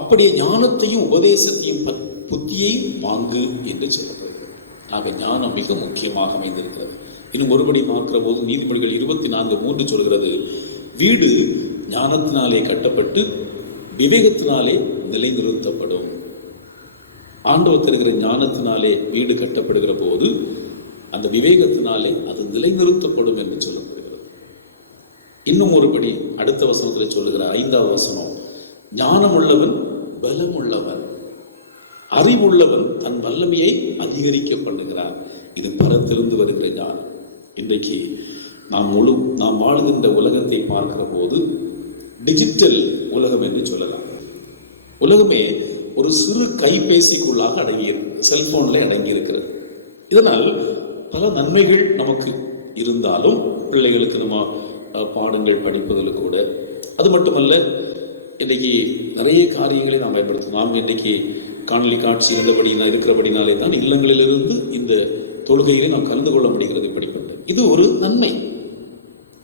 அப்படியே ஞானத்தையும் உபதேசத்தையும் புத்தியையும் வாங்கு என்று சொல்லப்படுகிறது. ஆக ஞானம் மிக முக்கியமாக அமைந்திருக்கிறது. இன்னும் ஒருபடி பார்க்கிற போது நீதிமொழிகள் 24:3 சொல்கிறது, வீடு ஞானத்தினாலே கட்டப்பட்டு விவேகத்தினாலே நிலைநிறுத்தப்படும். ஆண்டவர் தருகிற ஞானத்தினாலே வீடு கட்டப்படுகிற போது அந்த விவேகத்தினாலே அது நிலைநிறுத்தப்படும் என்று சொல்லப்படுகிறது. இன்னும் ஒருபடி அடுத்த வசனத்தில் சொல்லுகிற 5வது வசனம், ஞானம் உள்ளவன் பலம் உள்ளவன், அறிவுள்ளவன் தன் வல்லமையை அதிகரிக்க பண்ணுகிறார். இது பரத்திலிருந்து வருகிற ஞானம். இன்றைக்கு நாம் வாழ்கின்ற உலகத்தை பார்க்கிற போது டிஜிட்டல் உலகம் என்று சொல்லலாம். உலகமே ஒரு சிறு கைபேசிக்குள்ளாக அடங்கியிருக்கு, செல்போன்ல அடங்கி இருக்கிறது. இதனால் பல நன்மைகள் நமக்கு இருந்தாலும் பிள்ளைகளுக்கு நம்ம பாடங்கள் படிப்பதில் கூட, அது மட்டுமல்ல இன்றைக்கி நிறைய காரியங்களை நாம் பயன்படுத்தணும். நாம் இன்றைக்கி காணொலி காட்சி இருக்கிறபடினாலே தான் இல்லங்களிலிருந்து இந்த தொழுகைகளை நாம் கலந்து கொள்ள முடிகிறது. இப்படிப்பட்ட இது ஒரு நன்மை.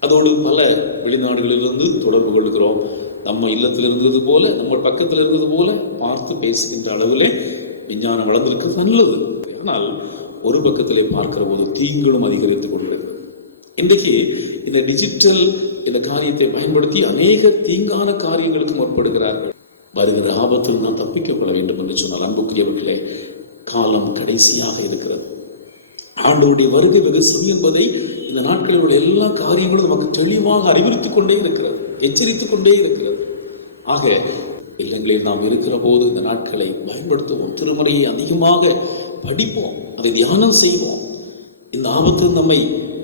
அதோடு பல வெளிநாடுகளிலிருந்து தொடர்பு கொள்கிறோம். நம்ம இல்லத்தில் இருந்தது போல, நம்ம பக்கத்தில் இருந்தது போல பார்த்து பேசுகின்ற அளவிலே விஞ்ஞானம் வளர்ந்திருக்கிறது, நல்லது. ஆனால் ஒரு பக்கத்திலே பார்க்கிற போது தீங்களும் அதிகரித்துக் கொண்டிருக்கிறது. இன்றைக்கு இந்த டிஜிட்டல் இந்த காரியத்தை பயன்படுத்தி அநேக தீங்கான காரியங்களுக்கு முற்படுகிறார்கள். வருகிற ஆபத்தில் நாம் தப்பிக்கப்பட வேண்டும் என்று சொன்னால் அன்புக்குரியவர்களே, காலம் கடைசியாக இருக்கிறது. ஆண்டவருடைய வருகை வெகு சமயம் என்பதை இந்த நாட்களில் உள்ள எல்லா காரியங்களும் நமக்கு தெளிவாக அறிவுறுத்திக் கொண்டே இருக்கிறது, எச்சரித்துக் கொண்டே இருக்கிறது. ஆக இல்லங்களில் நாம் இருக்கிற போது இந்த நாட்களை பயன்படுத்துவோம். திருமறையை அதிகமாக படிப்போம், அதை தியானம் செய்வோம். இந்த ஆபத்தில் நம்மை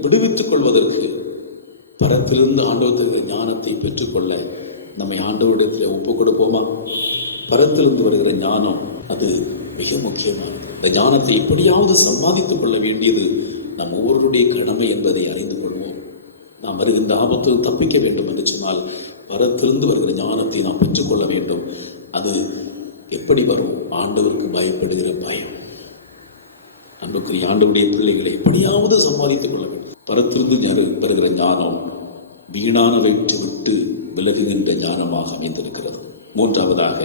விடுவித்துக் கொள்வதற்கு பரத்திலிருந்து ஆண்டவருக்கு ஞானத்தை பெற்றுக்கொள்ள நம்மை ஆண்டவரிடத்தில் ஒப்புக் கொடுப்போமா? பரத்திலிருந்து வருகிற ஞானம் அது மிக முக்கியமானது. இந்த ஞானத்தை எப்படியாவது சம்பாதித்துக் கொள்ள வேண்டியது நம் ஒவ்வொருடைய கடமை என்பதை அறிந்து கொள்வோம். நாம் வருகின்ற ஆபத்தில் தப்பிக்க வேண்டும் என்று சொன்னால் பரத்திலிருந்து வருகிற ஞானத்தை நாம் பெற்றுக்கொள்ள வேண்டும். அது எப்படி வரும்? ஆண்டவருக்கு பயப்படுகிற பயம். அன்புக்குரிய ஆண்டவருடைய பிள்ளைகளை எப்படியாவது சம்பாதித்துக் கொள்ள வேண்டும். பரத்திலிருந்து வருகிற ஞானம் வீணானவை விட்டு விலகுகின்ற ஞானமாக அமைந்திருக்கிறது. மூன்றாவதாக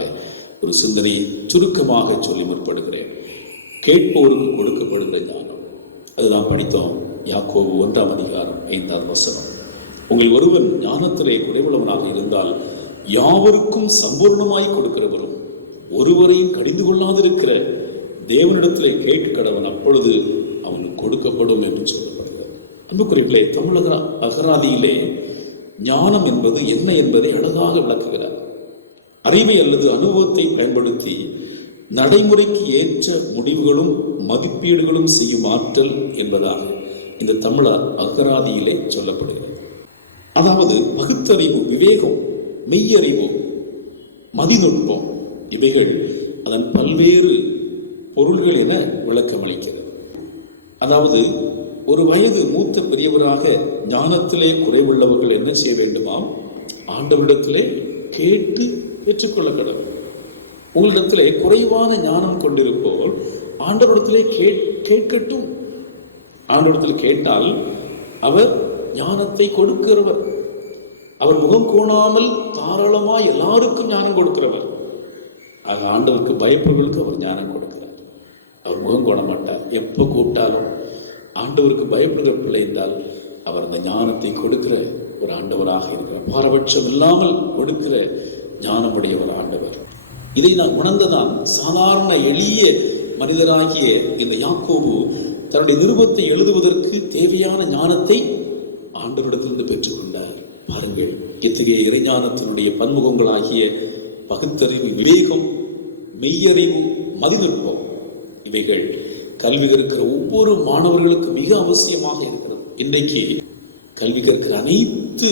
ஒரு சிந்தனையை சுருக்கமாக சொல்லி முற்படுகிறேன். கேட்போருக்கு கொடுக்கப்படுகிற ஞானம். அதுதான் படித்தோம். யாக்கோபு 1ஆம் அதிகாரம் 5ஆம் வசனம். உங்கள் ஒருவன் ஞானத்திலே குறைவுள்ளவனாக இருந்தால் யாவருக்கும் சம்பூர்ணமாய் கொடுக்கிறவரும் ஒருவரையும் கடிந்து கொள்ளாதிருக்கிற தேவனிடத்திலே கேட்க கடவன், அப்பொழுது அவனுக்கு கொடுக்கப்படும் என்று சொல்லப்படுகிறது. அன்புக்குரியவர்களே, தமிழக அகராதியிலே ஞானம் என்பது என்ன என்பதை அழகாக விளக்குகிறார். அறிவை அல்லது அனுபவத்தை பயன்படுத்தி நடைமுறைக்கு ஏற்ற முடிவுகளும் மதிப்பீடுகளும் செய்யும் ஆற்றல் என்பதாக இந்த தமிழ் அகராதியிலே சொல்லப்படுகிறது. அதாவது பகுத்தறிவு, விவேகம், மெய்யறிவு, மதிநுட்பம் இவைகள் அதன் பல்வேறு பொருள்கள் என விளக்கமளிக்கிறது. அதாவது ஒரு வயது மூத்த பெரியவராக ஞானத்திலே குறைவுள்ளவர்கள் என்ன செய்ய வேண்டுமாம்? ஆண்டவரிடத்திலே கேட்டு பெற்றுக்கொள்ள கடவுள். உங்களிடத்திலே குறைவான ஞானம் கொண்டிருப்போர் ஆண்டவரிடத்திலே கேட்கட்டும். ஆண்டவரிடத்தில் கேட்டால் அவர் ஞானத்தை கொடுக்கிறவர். அவர் முகம் கோணாமல் தாராளமாய் எல்லாருக்கும் ஞானம் கொடுக்கிறவர். ஆக ஆண்டவருக்கு பயப்படுவதற்கு அவர் ஞானம் கொடுக்கிறார். அவர் முகம் கோண மாட்டார். எப்போ கூப்பிட்டாலும் ஆண்டவருக்கு பயப்படுகிற பிள்ளை என்றால் அவர் அந்த ஞானத்தை கொடுக்கிற ஒரு ஆண்டவராக இருக்கிறார். பாரபட்சம் இல்லாமல் கொடுக்கிற ஞானமுடையவர் ஆண்டவர். இதை நான் உணர்ந்ததான் சாதாரண எளிய மனிதராகிய இந்த யாக்கோபு தன்னுடைய நிருபத்தை எழுதுவதற்கு தேவையான ஞானத்தை ஆண்டவரிடத்திலிருந்து பெற்றுக்கொண்டார். பாருங்கள், இத்தகைய இறைஞானத்தினுடைய பன்முகங்களாகிய பகுத்தறிவு, விவேகம், மெய்யறிவு, மதிநுட்பம் இவைகள் கல்வி கற்கிற ஒவ்வொரு மாணவர்களுக்கு மிக அவசியமாக இருக்கிறது. இன்றைக்கு கல்வி கற்கிற அனைத்து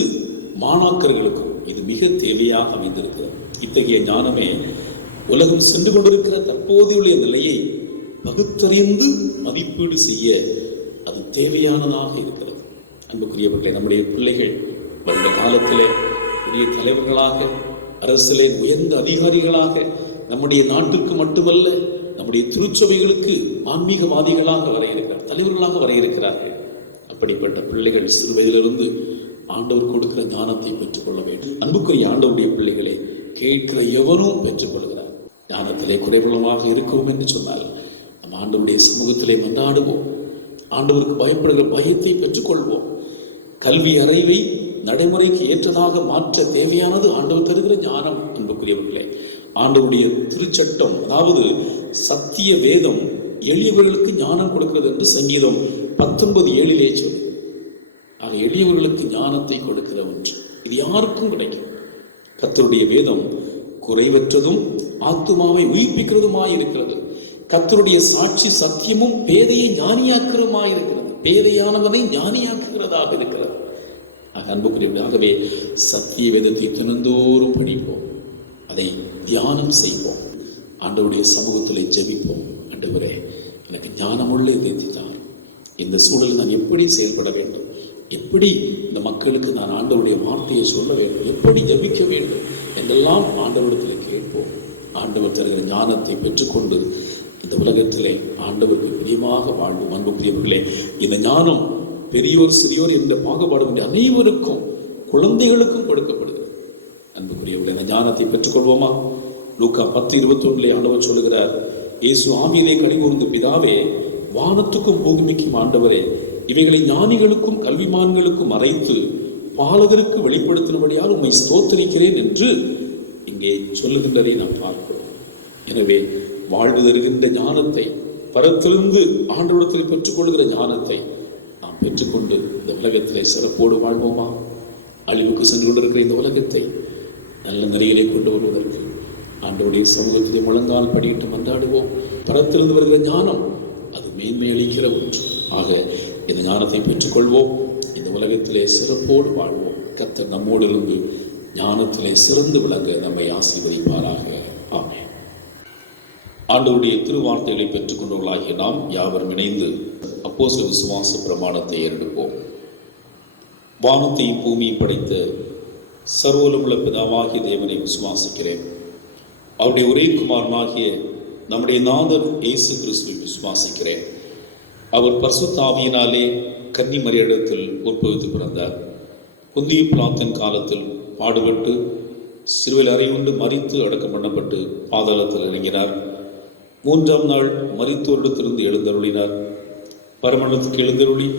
மாணாக்கர்களுக்கும் இது மிக தேவையாக அமைந்திருக்கிறது. இத்தகைய ஞானமே உலகம் சென்று கொண்டிருக்கிற தற்போதைய நிலையை பகுத்தறிந்து மதிப்பீடு செய்ய அது தேவையானதாக இருக்கிறது. அன்புக்குரியவர்களை, நம்முடைய பிள்ளைகள் வருட காலத்திலே பெரிய தலைவர்களாக, அரசியலே உயர்ந்த அதிகாரிகளாக, நம்முடைய நாட்டுக்கு மட்டுமல்ல நம்முடைய திருச்சபைகளுக்கு ஆன்மீகவாதிகளாக வர இருக்கிறார், தலைவர்களாக வர இருக்கிறார்கள். அப்படிப்பட்ட பிள்ளைகள் சிறு வயதிலிருந்து ஆண்டவர் கொடுக்கிற ஞானத்தை பெற்றுக்கொள்ள வேண்டும். அன்புக்குரிய ஆண்டவருடைய பிள்ளைகளை கேட்கிற எவரும் பெற்றுக்கொள்கிறார். ஞானத்திலே குறைவுள்ளமாக இருக்கிறோம் என்று சொன்னால் நம் ஆண்டவருடைய சமூகத்திலே மன்றாடுவோம். ஆண்டவருக்கு பயப்படுகிற பயத்தை பெற்றுக்கொள்வோம். கல்வி அறிவை நடைமுறைக்கு ஏற்றதாக மாற்ற தேவையானது ஆண்டவர் தருகிற ஞானம். அன்புக்குரியவர்களே, ஆண்டவருடைய திருச்சட்டம், அதாவது சத்திய வேதம் எளியவர்களுக்கு ஞானம் கொடுக்கிறது என்று சங்கீதம் 19:7 சொல்லு. ஆக எளியவர்களுக்கு ஞானத்தை கொடுக்கிற ஒன்று இது யாருக்கும் கிடைக்கும். கர்த்தருடைய வேதம் குறைவற்றதும் ஆத்துமாவை உயிர்ப்பிக்கிறதுமாய் இருக்கிறது. கர்த்தருடைய சாட்சி சத்தியமும் பேதையை ஞானியாக்குறதுமாய் இருக்கிறது. பேதையானவனை ஞானியாக்குகிறதாக இருக்கிறது. அன்புக்குரியவர்களாகவே சத்திய வேதத்தை தினந்தோறும் படிப்போம், அதை தியானம் செய்வோம், ஆண்டவருடைய சமூகத்திலே ஜெபிப்போம். ஆண்டவரே, எனக்கு ஞானமுள்ள இதயத்தை தார். இந்த சூழலில் நான் எப்படி செயல்பட வேண்டும், எப்படி இந்த மக்களுக்கு நான் ஆண்டவருடைய வார்த்தையை சொல்ல வேண்டும், எப்படி ஜெபிக்க வேண்டும் என்றெல்லாம் ஆண்டவரிடத்தில் கேட்போம். ஆண்டவர் தருகிற ஞானத்தை பெற்றுக்கொண்டு இந்த உலகத்திலே ஆண்டவருக்கு பிரியமாக வாழ்வோம். அன்புக்குரியவர்களே, இந்த ஞானம் பெரியோர் சிறியோர் என்ற பாகுபாடு அனைவருக்கும், குழந்தைகளுக்கும் கொடுக்கப்படுகிறது. அன்புக்குரியவர்களே, இந்த ஞானத்தை பெற்றுக்கொள்வோமா? லூக்கா 10:21 ஆண்டவர் சொல்லுகிறார், இயேசு ஆவியிலே கனிகூர்ந்து, பிதாவே, வானத்துக்கும் பூமிக்கும் ஆண்டவரே, இவைகளை ஞானிகளுக்கும் கல்விமான்களுக்கும் மறைத்து பாலகருக்கு வெளிப்படுத்தினபடியால் உம்மை ஸ்தோத்திரிக்கிறேன் என்று இங்கே சொல்லுகின்றதை நாம் பார்க்கிறோம். எனவே வாழ்வு தருகின்ற ஞானத்தை, பரத்திலிருந்து ஆண்டவரிடத்தில் பெற்றுக்கொள்கிற ஞானத்தை நாம் பெற்றுக்கொண்டு இந்த உலகத்திலே சிறப்போடு வாழ்வோமா? அழிவுக்கு சென்று கொண்டிருக்கிற இந்த உலகத்தை நல்ல நிலையிலே கொண்டு வருவதற்கு ஆண்டவருடைய சமூகத்திலே முழங்கால் படியிட்டு மன்றாடுவோம். பரத்திலிருந்து வருகிற ஞானம் அது மேன்மை அளிக்கிற ஒன்று. ஆக இந்த ஞானத்தை பெற்றுக்கொள்வோம், இந்த உலகத்திலே சிறப்போடு வாழ்வோம். கர்த்தர் நம்மோடு இருந்து ஞானத்திலே சிறந்து விளங்க நம்மை ஆசீர்வதிப்பாராக. ஆமென். ஆண்டவருடைய திருவார்த்தைகளை பெற்றுக்கொண்டவர்களாகிய நாம் யாவரும் இணைந்து அப்போஸ்தல விசுவாச பிரமாணத்தை ஏறெடுப்போம். வானத்தையும் பூமியை படைத்த சர்வவல்லமையுள்ள பிதாவாகிய தேவனை விசுவாசிக்கிறேன். அவருடைய ஒரே குமாரனாகிய நம்முடைய நாதர் இயேசு கிறிஸ்துவை விசுவாசிக்கிறேன். அவர் பரிசுத்த ஆவியினாலே கன்னி மரியாளிடத்தில் உற்பவித்து பிறந்தார். பொந்திய பிலாத்தின் காலத்தில் பாடுபட்டு சிலுவையில் அறையுண்டு மரித்து அடக்கம் பண்ணப்பட்டு பாதாளத்தில் இறங்கினார். 3ஆம் நாள் மரித்தோரிடத்திலிருந்து எழுந்தருளினார். பரமண்டலத்துக்கு எழுந்தருளி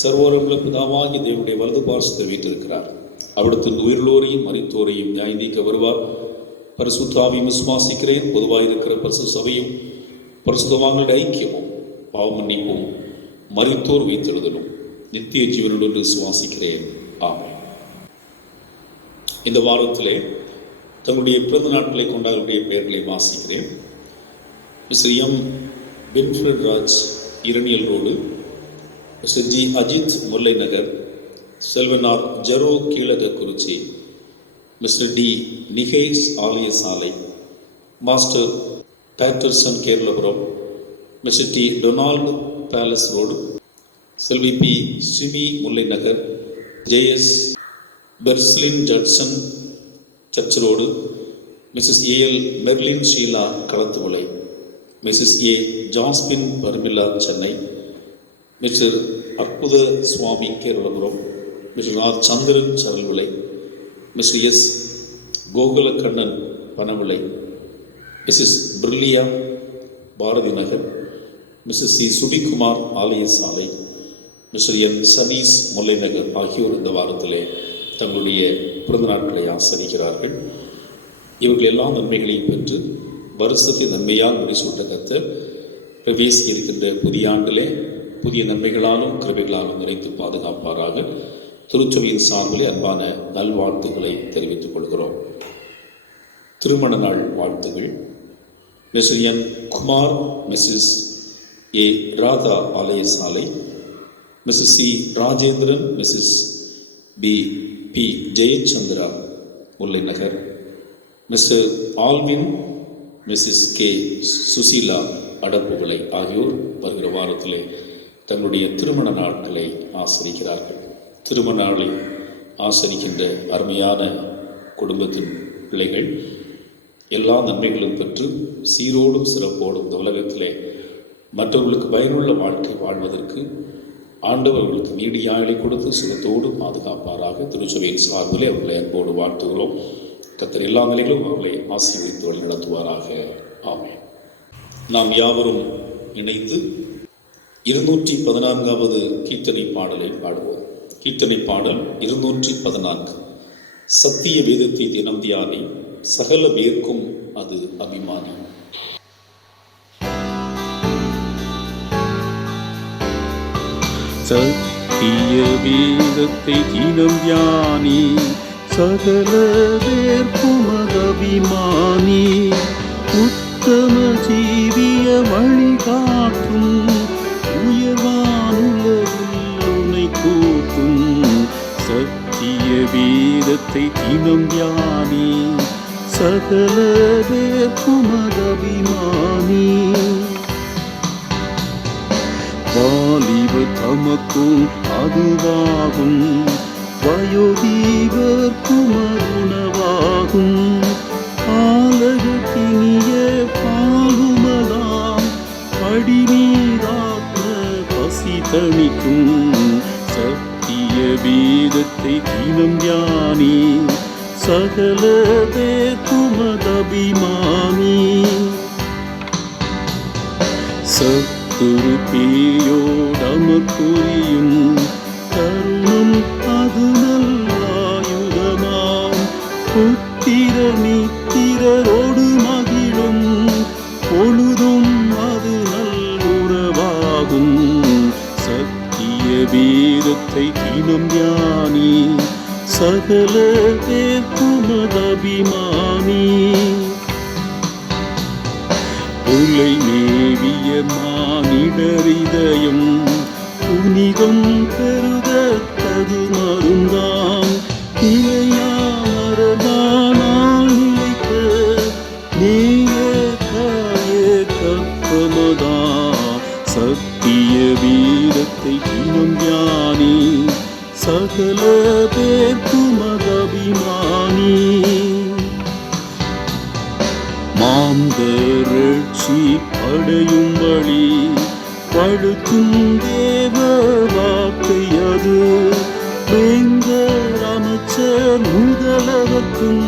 சர்வவல்லமையுள்ள பிதாவாகிய தேவனுடைய வலது பார்சத்தில் வீற்றிருக்கிறார். அவிடத்தில் உயிர்லோரையும் மரித்தோரையும் நியாயம் தீர்க்க வருவார். பரிசுத்த ஆவியையும் விசுவாசிக்கிறேன். பொதுவாயிருக்கிற பரிசுத்த சபையும் பரிசுத்தவான்களுடைய ஐக்கியமும் பாவ மன்னிப்பும் மரித்தோர் வைத்தெழுதலும் நித்திய ஜீவனோடு விசுவாசிக்கிறேன். ஆமென். இந்த வாரத்திலே தங்களுடைய பிறந்த நாட்களை கொண்டாடக்கூடிய பெயர்களை வாசிக்கிறேன். Mr M Winfred Raj Eraniel road, Mr G Ajith Mullai Nagar, செல்வனார் ஜெரோ கீழகக்குறிச்சி, மிஸ்டர் டி நிகேஷ் ஆலய சாலை, Master Patterson Keralapuram, Mr D Donald palace road, செல்வி P Simi Mullai Nagar, JS Perslin Judson church road, Mrs AL Merlin Sheela Kalathuvilai, Mrs A Jasphin Parmila Chennai, Mr Arputha Swamy Keralapuram, Mr R Chandran Saralvilai, Mr S Gokulakannan Panavilai, Mrs Brillia Bharathi Nagar, Mrs C சுபிக்குமார் ஆலய சாலை, mister என் சதீஷ் முல்லை நகர் ஆகியோர் இந்த வாரத்திலே தங்களுடைய பிறந்த நாட்களை ஆசரிக்கிறார்கள். இவர்கள் எல்லா நன்மைகளையும் பெற்று வருஷத்தின் நன்மையால் முடிசூட்ட கர்த்தர் பிரவேசிக்க இருக்கின்ற புதிய ஆண்டிலே புதிய நன்மைகளாலும் கிருபைகளாலும் நிறைத்து பாதுகாப்பாராக திருச்சபையின் சார்பிலே அன்பான நல்வாழ்த்துக்களை தெரிவித்துக் கொள்கிறோம். திருமண நாள் வாழ்த்துகள். Mr N Kumar, Mrs A Radha ஆலய சாலை, Mrs C Rajendran, Mrs P P Jayachandra Mullai Nagar, Mr Alwin, Mrs K Suseela Adappukalai ஆகியோர் வருகிற வாரத்திலே தங்களுடைய திருமண நாட்களை ஆசரிக்கிறார்கள். திருமண நாளை ஆசரிக்கின்ற அருமையான குடும்பத்தின் பிள்ளைகள் எல்லா நன்மைகளும் பெற்று சீரோடும் சிறப்போடும் இந்த உலகத்திலே மற்றவர்களுக்கு பயனுள்ள வாழ்க்கை வாழ்வதற்கு ஆண்டவர்களுக்கு நீடிய ஆயுளை கொடுத்து சுகத்தோடு பாதுகாப்பாராக திருச்சபையின் சார்பிலே அவர்களை அன்போடு வாழ்த்துகிறோம். கர்த்தர் எல்லா நிலைகளும் அவர்களை ஆசீர்வதித்து வழி நடத்துவாராக. ஆமென். நாம் யாவரும் இணைந்து 214வது கீர்த்தனை பாடலை பாடுவோம். கீர்த்தனை பாடல் 214. சத்திய வேதத்தை தினம் தியானி, சகல பேர்க்கும் அது அபிமானி. சத்திய வேதத்தை தினம் தியானி, சகல பேர்க்கும் அது அபிமானி. உத்தம ஜீவிய வழிகாட்டும், உயர்வானுலகில் உன்னை கூட்டும். சத்திய வேதத்தை தினம் தியானி, சகல பேர்க்கும் அது அபிமானி. வாலிபர் தமக்கும் அதுவாகும், வயோதீபர்க்கும் அருணவாகும். ஆலகத்தினிய பாலுமதாம், படிநீராத்ம பசி தணிக்கும். சத்திய வேதத்தை தினம் தியானி, சகல பேர்க்கும் அது அபிமானி. சத்துருப்பேயோடமக்குரியும் தருணம் அது நல்லாயுதமாம். புத்திர மித்திரரோடு மகிழும் பொழுதும் அது நல்லுறவாகும். சத்திய வேதத்தை தினம் தியானி, சகல பேர்க்கும் அது அபிமானி. உலை மேவிய மானிடரிதயம் புனிதம் பெருகத்தது மருந்தாம். நிலையாமரதானால் நிலைக்க நேய காய கற்பமதா. சத்திய வீரத்தை தினம் தியானி, சகல பேர்க்கும் அது அபிமானி. மாந்தரட்சி அடையும் வழி படுத்தும் தேவ வாக்கை அது. வேந்தர் அமைச்சர் முதலவர்க்கும்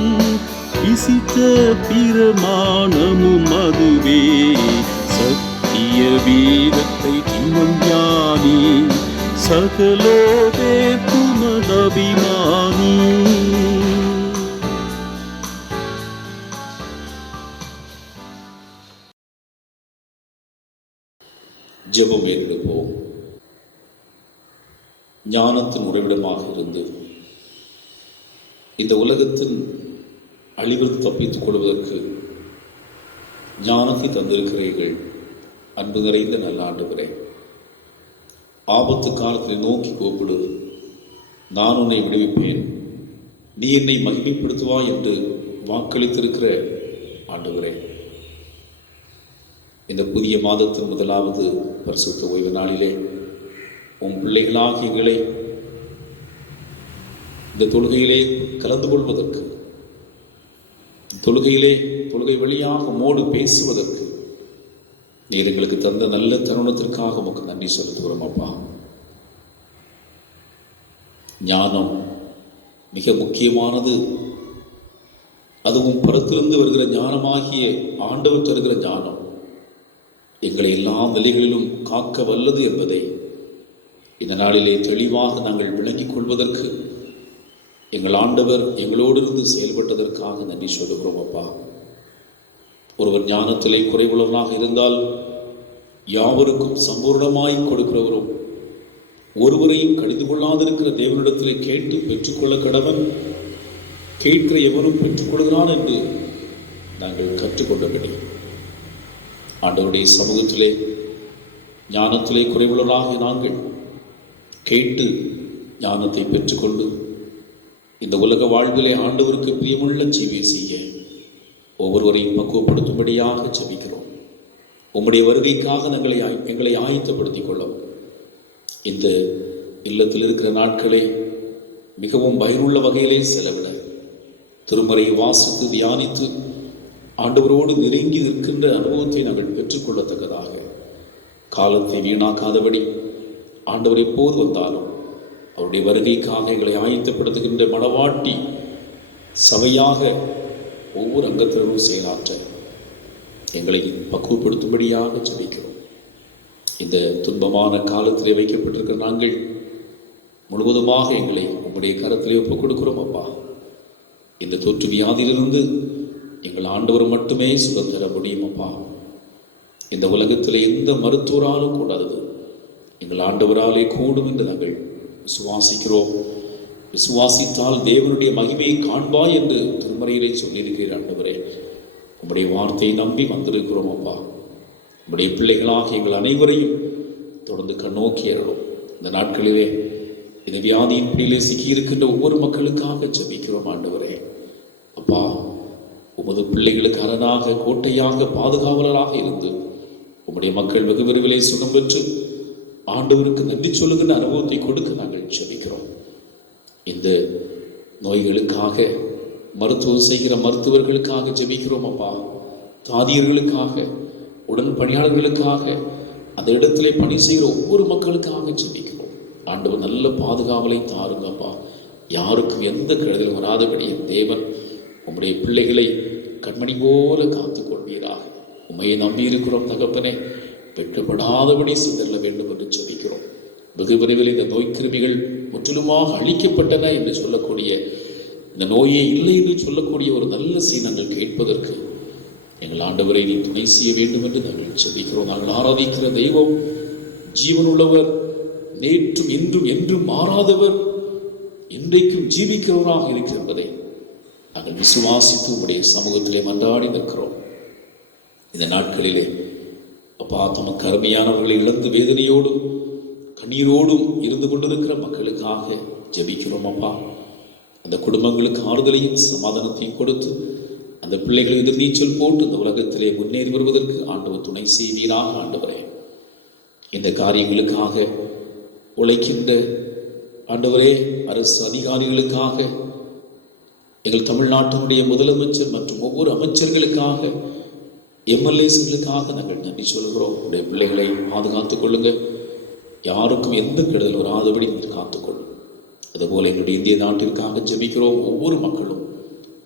விசித்த பிரமாணமும் அதுவே. சத்திய வேதத்தை தினம் தியானி, சகல பேர்க்கும் அது அபிமானி. ஜெபம் ஏறெடுப்போம். ஞானத்தின் உறைவிடமாக இருந்து இந்த உலகத்தின் அழிவிற்கு தப்பித்துக் கொள்வதற்கு ஞானத்தை தந்திருக்கிறீர்கள். அன்பு நிறைந்த நல்ல ஆண்டவரே, ஆபத்து காலத்தில் நோக்கி கூப்பிடு, நான் உன்னை விடுவிப்பேன், நீ என்னை மகிமைப்படுத்துவாய் என்று வாக்களித்திருக்கிற ஆண்டவரே, இந்த புதிய மாதத்தின் முதலாவது பரிசுத்த ஓய்வு நாளிலே உன் பிள்ளைகளாகிய எங்களை இந்த தொழுகையிலே கலந்து கொள்வதற்கு, தொழுகை வழியாக மோடு பேசுவதற்கு நீர் எங்களுக்கு தந்த நல்ல தருணத்திற்காக உமக்கு நன்றி செலுத்துகிறோம் அப்பா. ஞானம் மிக முக்கியமானது. அதுவும் பரத்திலிருந்து வருகிற ஞானமாகிய ஆண்டவர் தருகிற ஞானம் எங்களை எல்லா நிலைகளிலும் காக்க வல்லது என்பதை இந்த நாளிலே தெளிவாக நாங்கள் விளங்கிக் கொள்வதற்கு எங்கள் ஆண்டவர் எங்களோடு இருந்து செயல்பட்டதற்காக நன்றி சொல்லுகிறோம் அப்பா. ஒருவர் ஞானத்திலே குறைவுள்ளவனாக இருந்தால் யாவருக்கும் சம்பூர்ணமாய் கொடுக்கிறவரும் ஒருவரையும் கடிந்து கொள்ளாதிருக்கிற தேவனிடத்திலே கேட்டு பெற்றுக்கொள்ள கடவன், கேட்கிற எவனும் பெற்றுக்கொள்கிறான் என்று நாங்கள் கற்றுக்கொண்டபடி ஆண்டவருடைய சமூகத்திலே ஞானத்திலே குறைவுள்ளவராக நாங்கள் கேட்டு ஞானத்தை பெற்றுக்கொண்டு இந்த உலக வாழ்விலே ஆண்டவருக்கு பிரியமுள்ள ஜீவியை செய்ய ஒவ்வொருவரையும் பக்குவப்படுத்தும்படியாக ஜெபிக்கிறோம். உம்முடைய வருகைக்காக எங்களை ஆயத்தப்படுத்திக் கொள்ளும். இந்த இல்லத்தில் இருக்கிற நாட்களே மிகவும் பயனுள்ள வகையிலே செலவிட, திருமறையை வாசித்து தியானித்து ஆண்டவரோடு நெருங்கி நிற்கின்ற அனுபவத்தை நாங்கள் பெற்றுக்கொள்ளத்தக்கதாக காலத்தை வீணாக்காதபடி ஆண்டவர் எப்போது வந்தாலும் அவருடைய வருகைக்காக எங்களை ஆயத்தப்படுத்துகின்ற மணவாட்டி சபையாக ஒவ்வொரு அங்கத்தினரும் செயலாற்ற எங்களை பக்குவப்படுத்தும்படியாக ஜெபிக்கிறோம். இந்த துன்பமான காலத்திலே வைக்கப்பட்டிருக்கிற நாங்கள் முழுவதுமாக எங்களை உங்களுடைய கரத்திலே ஒப்புக் கொடுக்கிறோம் அப்பா. இந்த தொற்று வியாதியிலிருந்து எங்கள் ஆண்டவர் மட்டுமே சுகம் தர முடியும் அப்பா. இந்த உலகத்தில் எந்த மருத்துவராலும் கூடாதது எங்கள் ஆண்டவராலே கூடும் என்று நாங்கள் விசுவாசிக்கிறோம். விசுவாசித்தால் தேவனுடைய மகிமையை காண்பாய் என்று திருமறையிலே சொல்லியிருக்கிறீர் ஆண்டவரே. உம்முடைய வார்த்தையை நம்பி வந்திருக்கிறோம் அப்பா. உம்முடைய பிள்ளைகளாக எங்கள் அனைவரையும் தொடர்ந்து கண்ணோக்கி ஏறணும். இந்த நாட்களிலே இந்த வியாதியின் பிடியிலே சிக்கியிருக்கின்ற ஒவ்வொரு மக்களுக்காக ஜெபிக்கிறோம் ஆண்டவரே. அப்பா, உமது பிள்ளைகளுக்கு அரணாக, கோட்டையாக, பாதுகாவலராக இருந்து உம்முடைய மக்கள் வெகு விரைவிலே சுகம் பெற்று ஆண்டவருக்கு நன்றி சொல்லுகின்ற அனுபவத்தை கொடுக்க நாங்கள் ஜெபிக்கிறோம். இந்த நோய்களுக்காக மருத்துவம் செய்கிற மருத்துவர்களுக்காக ஜெபிக்கிறோம் அப்பா. தாதியர்களுக்காக, உடன் பணியாளர்களுக்காக, அந்த இடத்திலே பணி செய்கிற ஒவ்வொரு மக்களுக்காக ஜெபிக்கிறோம். ஆண்டவர் நல்ல பாதுகாவலை தாருங்கப்பா. யாருக்கும் எந்த கெடுதலும் வராதபடி தேவன் உம்முடைய பிள்ளைகளை கண்மணி போல காத்து கொள்வீராக. உண்மையை நம்பி இருக்கிறோம் தகப்பனே. வெட்கப்படாதபடி சிதற வேண்டும் என்று ஜெபிக்கிறோம். வெகு விரைவில் இந்த நோய் கிருமிகள் முற்றிலுமாக அழிக்கப்பட்டன என்று சொல்லக்கூடிய, இந்த நோயே இல்லை என்று சொல்லக்கூடிய ஒரு நல்ல நாங்கள் கேட்பதற்கு எங்கள் ஆண்டவரை நீ துணை செய்ய வேண்டும் என்று நாங்கள் ஜெபிக்கிறோம். நாங்கள் ஆராதிக்கிற தெய்வம் ஜீவனுள்ளவர், நேற்றும் இன்றும் என்றும் மாறாதவர், இன்றைக்கும் ஜீவிக்கிறவராக இருக்கிற என்பதை நாங்கள் விசுவாசித்து உடைய சமூகத்திலே மன்றாடி நிற்கிறோம். இந்த நாட்களிலே அப்பா, தமக்கு அருமையானவர்களை இழந்து வேதனையோடும் கண்ணீரோடும் இருந்து கொண்டிருக்கிற மக்களுக்காக ஜெபிக்கிறோம் அப்பா. அந்த குடும்பங்களுக்கு ஆறுதலையும் சமாதானத்தையும் கொடுத்து அந்த பிள்ளைகளை எதிர்நீச்சல் போட்டு இந்த உலகத்திலே முன்னேறி வருவதற்கு ஆண்டவர் துணை செய்வீராக. ஆண்டவரே, இந்த காரியங்களுக்காக உழைக்கின்ற ஆண்டவரே அரசு அதிகாரிகளுக்காக, எங்கள் தமிழ்நாட்டினுடைய முதலமைச்சர் மற்றும் ஒவ்வொரு அமைச்சர்களுக்காக, எம்எல்ஏஸ்களுக்காக நாங்கள் நன்றி சொல்கிறோம். உடைய பிள்ளைகளை பாதுகாத்துக் கொள்ளுங்க. யாருக்கும் எந்த கெடுதல் வராதபடி நீங்கள் காத்துக்கொள்ளும். அதுபோல எங்களுடைய இந்திய நாட்டிற்காக ஜெபிக்கிறோம். ஒவ்வொரு மக்களும்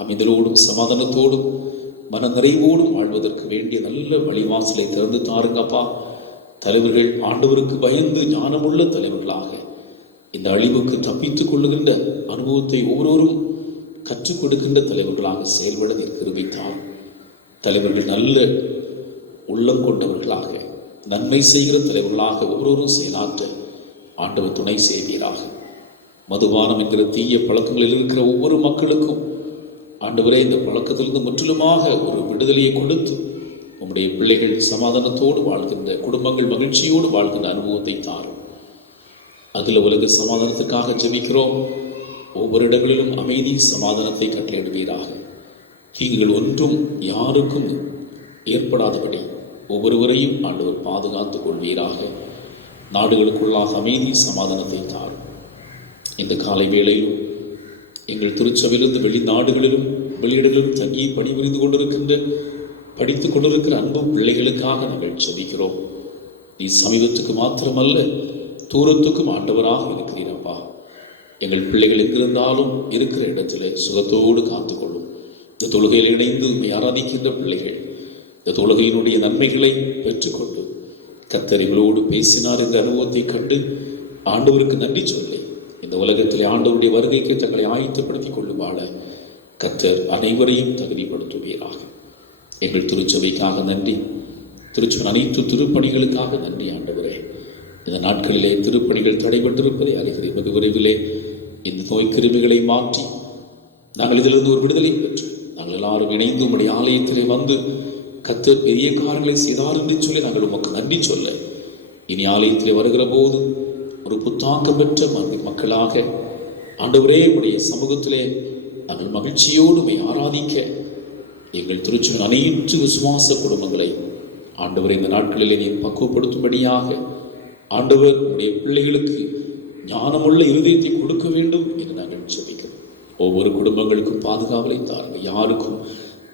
அமைதலோடும் சமாதானத்தோடும் மன நிறைவோடும் வாழ்வதற்கு வேண்டிய நல்ல வழிவாசலை திறந்து தாருங்கப்பா. தலைவர்கள் ஆண்டவருக்கு பயந்து ஞானமுள்ள தலைவர்களாக இந்த அழிவுக்கு தப்பித்துக் கொள்ளுகின்ற அனுபவத்தை ஒவ்வொருவரும் கற்றுக் கொடுக்கின்ற தலைவர்களாக செயல்பட நீர் கிருபைத்தார். தலைவர்கள் நல்ல உள்ளம் கொண்டவர்களாக, நன்மை செய்கிற தலைவர்களாக ஒவ்வொருவரும் செயலாற்ற ஆண்டவர் துணை செய்வீராக. மதுபானம் என்கிற தீய பழக்கங்களில் இருக்கிற ஒவ்வொரு மக்களுக்கும் ஆண்டவரே இந்த பழக்கத்திலிருந்து முற்றிலுமாக ஒரு விடுதலையை கொடுத்து உம்முடைய உம்முடைய பிள்ளைகள் சமாதானத்தோடு வாழ்கின்ற, குடும்பங்கள் மகிழ்ச்சியோடு வாழ்கின்ற அனுபவத்தை தாரும். அகில உலக சமாதானத்துக்காக ஜெபிக்கிறோம். ஒவ்வொரு இடங்களிலும் அமைதி சமாதானத்தை கட்டளையிடுவீராக. தீங்குகள் ஒன்றும் யாருக்கும் ஏற்படாதபடி ஒவ்வொருவரையும் ஆண்டவர் பாதுகாத்துக் கொள்வீராக. நாடுகளுக்குள்ளாக அமைதி சமாதானத்தை தாரும். இந்த காலை வேளையிலும் எங்கள் திருச்சபையிலிருந்து வெளிநாடுகளிலும் வெளியிடங்களிலும் தங்கி பணிபுரிந்து கொண்டிருக்கின்ற, படித்துக் கொண்டிருக்கிற அன்பு பிள்ளைகளுக்காக நாங்கள் ஜெபிக்கிறோம். நீ சமீபத்துக்கு மாத்திரமல்ல, தூரத்துக்கும் ஆண்டவராக இருக்கிறீரப்பா. எங்கள் பிள்ளைகள் எங்கிருந்தாலும் இருக்கிற இடத்துல சுகத்தோடு காத்துக்கொள்ளும். இந்த தொழுகையில் இணைந்து ஆராதிக்கின்ற பிள்ளைகள் இந்த தொழுகையினுடைய நன்மைகளை பெற்றுக்கொண்டு கர்த்தர் இவளோடு பேசினார் என்ற அனுபவத்தை கண்டு ஆண்டவருக்கு நன்றி சொல்லி இந்த உலகத்திலே ஆண்டவருடைய வருகைக்கு தங்களை ஆயத்தப்படுத்திக் கொள்ளும் வாழ கர்த்தர் அனைவரையும் தகுதிப்படுத்துவீராக. எங்கள் திருச்சபைக்காக நன்றி, திருச்சபை அனைத்து திருப்பணிகளுக்காக நன்றி ஆண்டவரே. இந்த நாட்களிலே திருப்பணிகள் தடைபட்டிருப்பதை அறிகிறேன். வெகு விரைவிலே இந்த நோய் கிருமிகளை மாற்றி நாங்கள் இதிலிருந்து ஒரு விடுதலை பெற்று நாங்கள் எல்லாரும் இணைந்து உம்முடைய ஆலயத்திலே வந்து கர்த்தர் பெரிய காரியங்களை செய்தார் என்று சொல்லி நாங்கள் உமக்கு நன்றி சொல்ல, இனி ஆலயத்திலே வருகிற போது ஒரு புத்தாக்கம் பெற்ற மக்களாக ஆண்டவரே உடைய சமூகத்திலே நாங்கள் மகிழ்ச்சியோடு ஆராதிக்க எங்கள் திருச்சபையின் அனைத்து விசுவாச குடும்பங்களை ஆண்டவரை இந்த நாட்களிலே நீ பக்குவப்படுத்தும்படியாக ஆண்டவர் உடைய பிள்ளைகளுக்கு ஞானமுள்ள இருதயத்தை கொடுக்க வேண்டும் என்று நாங்கள் ஜெபிக்கிறோம். ஒவ்வொரு குடும்பங்களுக்கும் பாதுகாவலை தாருங்கள். யாருக்கும்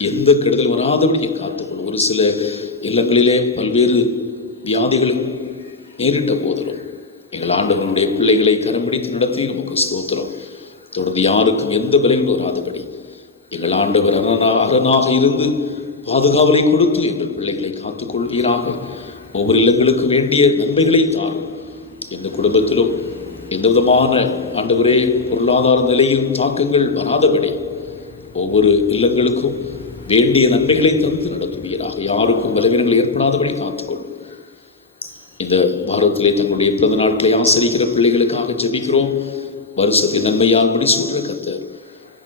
எந்த கெடுதல் வராதபடி காத்துக்கொள்ளும். ஒரு சில இல்லங்களிலே பல்வேறு வியாதிகளும் நேரிட்ட போதிலும் எங்கள் ஆண்டவனுடைய பிள்ளைகளை கரம் பிடித்து நடத்தி நமக்கு ஸ்தோத்திரம். தொடர்ந்து யாருக்கும் எந்த பலனும் வராதபடி எங்கள் ஆண்டவர் அரணாக இருந்து பாதுகாவலை கொடுத்து எங்கள் பிள்ளைகளை காத்துக்கொள்வீராக. ஒவ்வொரு இல்லங்களுக்கு வேண்டிய நன்மைகளை தாரும். எந்த குடும்பத்திலும் எந்த விதமான ஆண்டவரே பொருளாதார நிலையில் தாக்கங்கள் வராதபடி ஒவ்வொரு இல்லங்களுக்கும் வேண்டிய நன்மைகளை தந்து நடத்துவீராக. யாருக்கும் பலவீனங்கள் ஏற்படாதபடி காத்துக்கொள்ளும். இந்த வாரத்திலே தங்களுடைய பிறந்த நாட்களை ஆசரிக்கிற பிள்ளைகளுக்காக ஜெபிக்கிறோம். வருஷத்தின் நன்மையால் முடிசூற்ற கர்த்தர்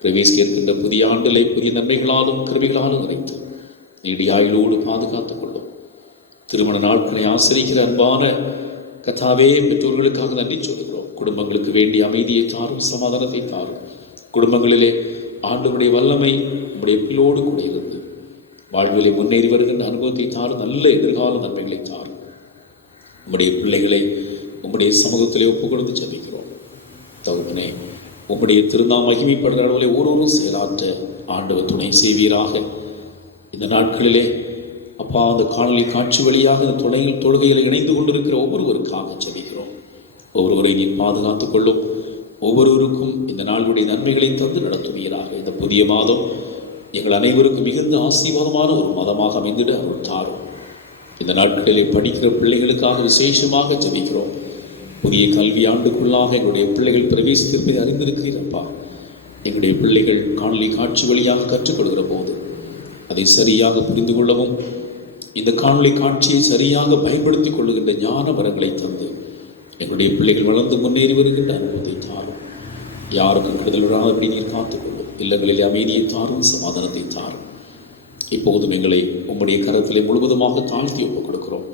பிரவேசிக்கின்ற புதிய ஆண்டிலே புதிய நன்மைகளாலும் கிருபைகளாலும் நிறைத்து நீடிய ஆயுளோடு பாதுகாத்துக் கொள்ளும். திருமண நாட்களை ஆசரிக்கிற அன்பான கர்த்தாவே பெற்றோர்களுக்காக நன்றி சொல்கிறோம். குடும்பங்களுக்கு வேண்டிய அமைதியை தாரும், சமாதானத்தை தாரும். குடும்பங்களிலே ஆண்டவருடைய வல்லமை உம்முடைய பிள்ளோடு கூட இருந்து வாழ்விலே முன்னேறி வருகின்ற அனுபவத்தை தாரும். நல்ல எதிர்கால நன்மைகளை தாரும். உம்முடைய பிள்ளைகளை உம்முடைய சமூகத்திலே ஒப்புக் கொடுத்து ஜெபிக்கிறோம். தகுப்பனே, உம்முடைய திருநாம மகிமைப்படுகிற அளவிலே ஒருவரும் செயலாற்ற ஆண்டவர் துணை செய்வீராக. இந்த நாட்களிலே அப்பா, அந்த காணொலி காட்சி வழியாக இந்த தொழுகையில் இணைந்து கொண்டிருக்கிற ஒவ்வொருவருக்காக ஜெபிக்கிறோம். ஒவ்வொருவரை நீ பாதுகாத்துக் கொள்ளும். ஒவ்வொருவருக்கும் இந்த நாளுடைய நன்மைகளை தந்து நடத்துவீராக. இந்த புதிய மாதம் எங்கள் அனைவருக்கும் மிகுந்த ஆசீர்வாதமான ஒரு மாதமாக அமைந்திட அருள் தாரும். இந்த நாட்களிலே படிக்கிற பிள்ளைகளுக்காக விசேஷமாக ஜெபிக்கிறோம். புதிய கல்வி ஆண்டுக்குள்ளாக எங்களுடைய பிள்ளைகள் பிரவேசித்திருப்பதை அறிந்திருக்கிறீரப்பா. எங்களுடைய பிள்ளைகள் காணொலி காட்சி வழியாக கற்றுக்கொள்கிற போது அதை சரியாக புரிந்து கொள்ளவும், இந்த காணொலி காட்சியை சரியாக பயன்படுத்திக் கொள்ளுகின்ற ஞான வரங்களை தந்து எங்களுடைய பிள்ளைகள் வளர்ந்து முன்னேறி வருகின்ற அனுபவத்தை தாரும். யாருக்கும் கெடுதல் வராதபடி நீர் காத்துக்கொள்ளும். இல்லங்களிலே அமைதியை தாரும், சமாதானத்தை தாரும். இப்போதும் எங்களை உம்முடைய கரத்திலே முழுவதுமாக தாழ்த்தி ஒப்புக் கொடுக்கிறோம்.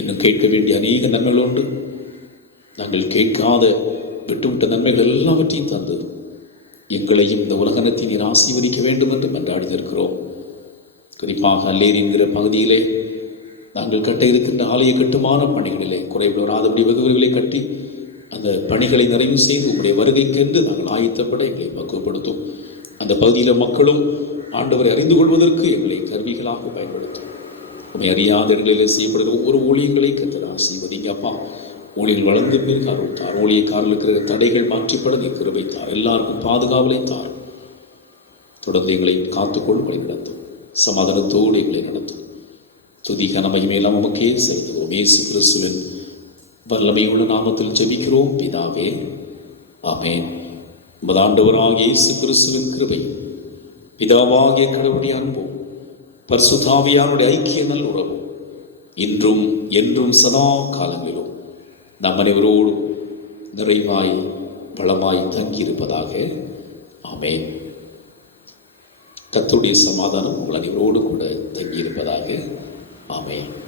இன்னும் கேட்க வேண்டிய அநேக நன்மைகள் உண்டு. நாங்கள் கேட்காத விட்டுவிட்ட நன்மைகள் எல்லாவற்றையும் தந்து எங்களையும் இந்த உலகத்தை நீர் ஆசீர்வதிக்க வேண்டும் என்று மன்றாடி நிற்கிறோம். குறிப்பாக அல்லேரி என்கிற பகுதியிலே நாங்கள் கட்ட இருக்கின்ற ஆலய கட்டுமான பணிகளிலே குறைவிடாதபடி வெகுவிகளை கட்டி அந்த பணிகளை நிறைவு செய்து உங்களுடைய வருகைக்கென்று நாங்கள் ஆயத்தப்பட எங்களை பக்குவப்படுத்தும். அந்த பகுதியில் மக்களும் ஆண்டவரை அறிந்து கொள்வதற்கு எங்களை கருவிகளாக பயன்படுத்தும். உண்மை அறியாத இடங்களிலே செய்யப்படுகிற ஒவ்வொரு ஊழியங்களை கர்த்தர் ஆசீர்வதிங்க அப்பா. ஊழியர்கள் வளர்ந்து பேருக்கு அருள்தார். ஊழியக்காரர்கள் இருக்கிற தடைகள் மாற்றிப்பட நீ கிருபைத்தார். எல்லாருக்கும் பாதுகாவலை தார். தொடர்ந்து எங்களை காத்துக்கொள் வழி நடத்தும். சமாதானத்தோடு எங்களை நடத்தும். துதி கன மகிமையெல்லாம் நமக்கே செலுத்துவோம். இயேசு கிறிஸ்துவின் வல்லமையுள்ள நாமத்தில் ஜெபிக்கிறோம் பிதாவே, ஆமென். நமது ஆண்டவராகிய இயேசு கிறிஸ்துவின் கிருபை, பிதாவாகிய கடவுளுடைய அன்பும், பரிசுத்த ஆவியானுடைய ஐக்கிய நல் உறவும் இன்றும் என்றும் சதா காலங்களிலும் நம் அனைவரோடும் நிறைவாய் வளமாய் தங்கியிருப்பதாக. ஆமென். கர்த்தருடைய சமாதானம் உங்கள் அனைவரோடு கூட தங்கியிருப்பதாக. ஆமென்.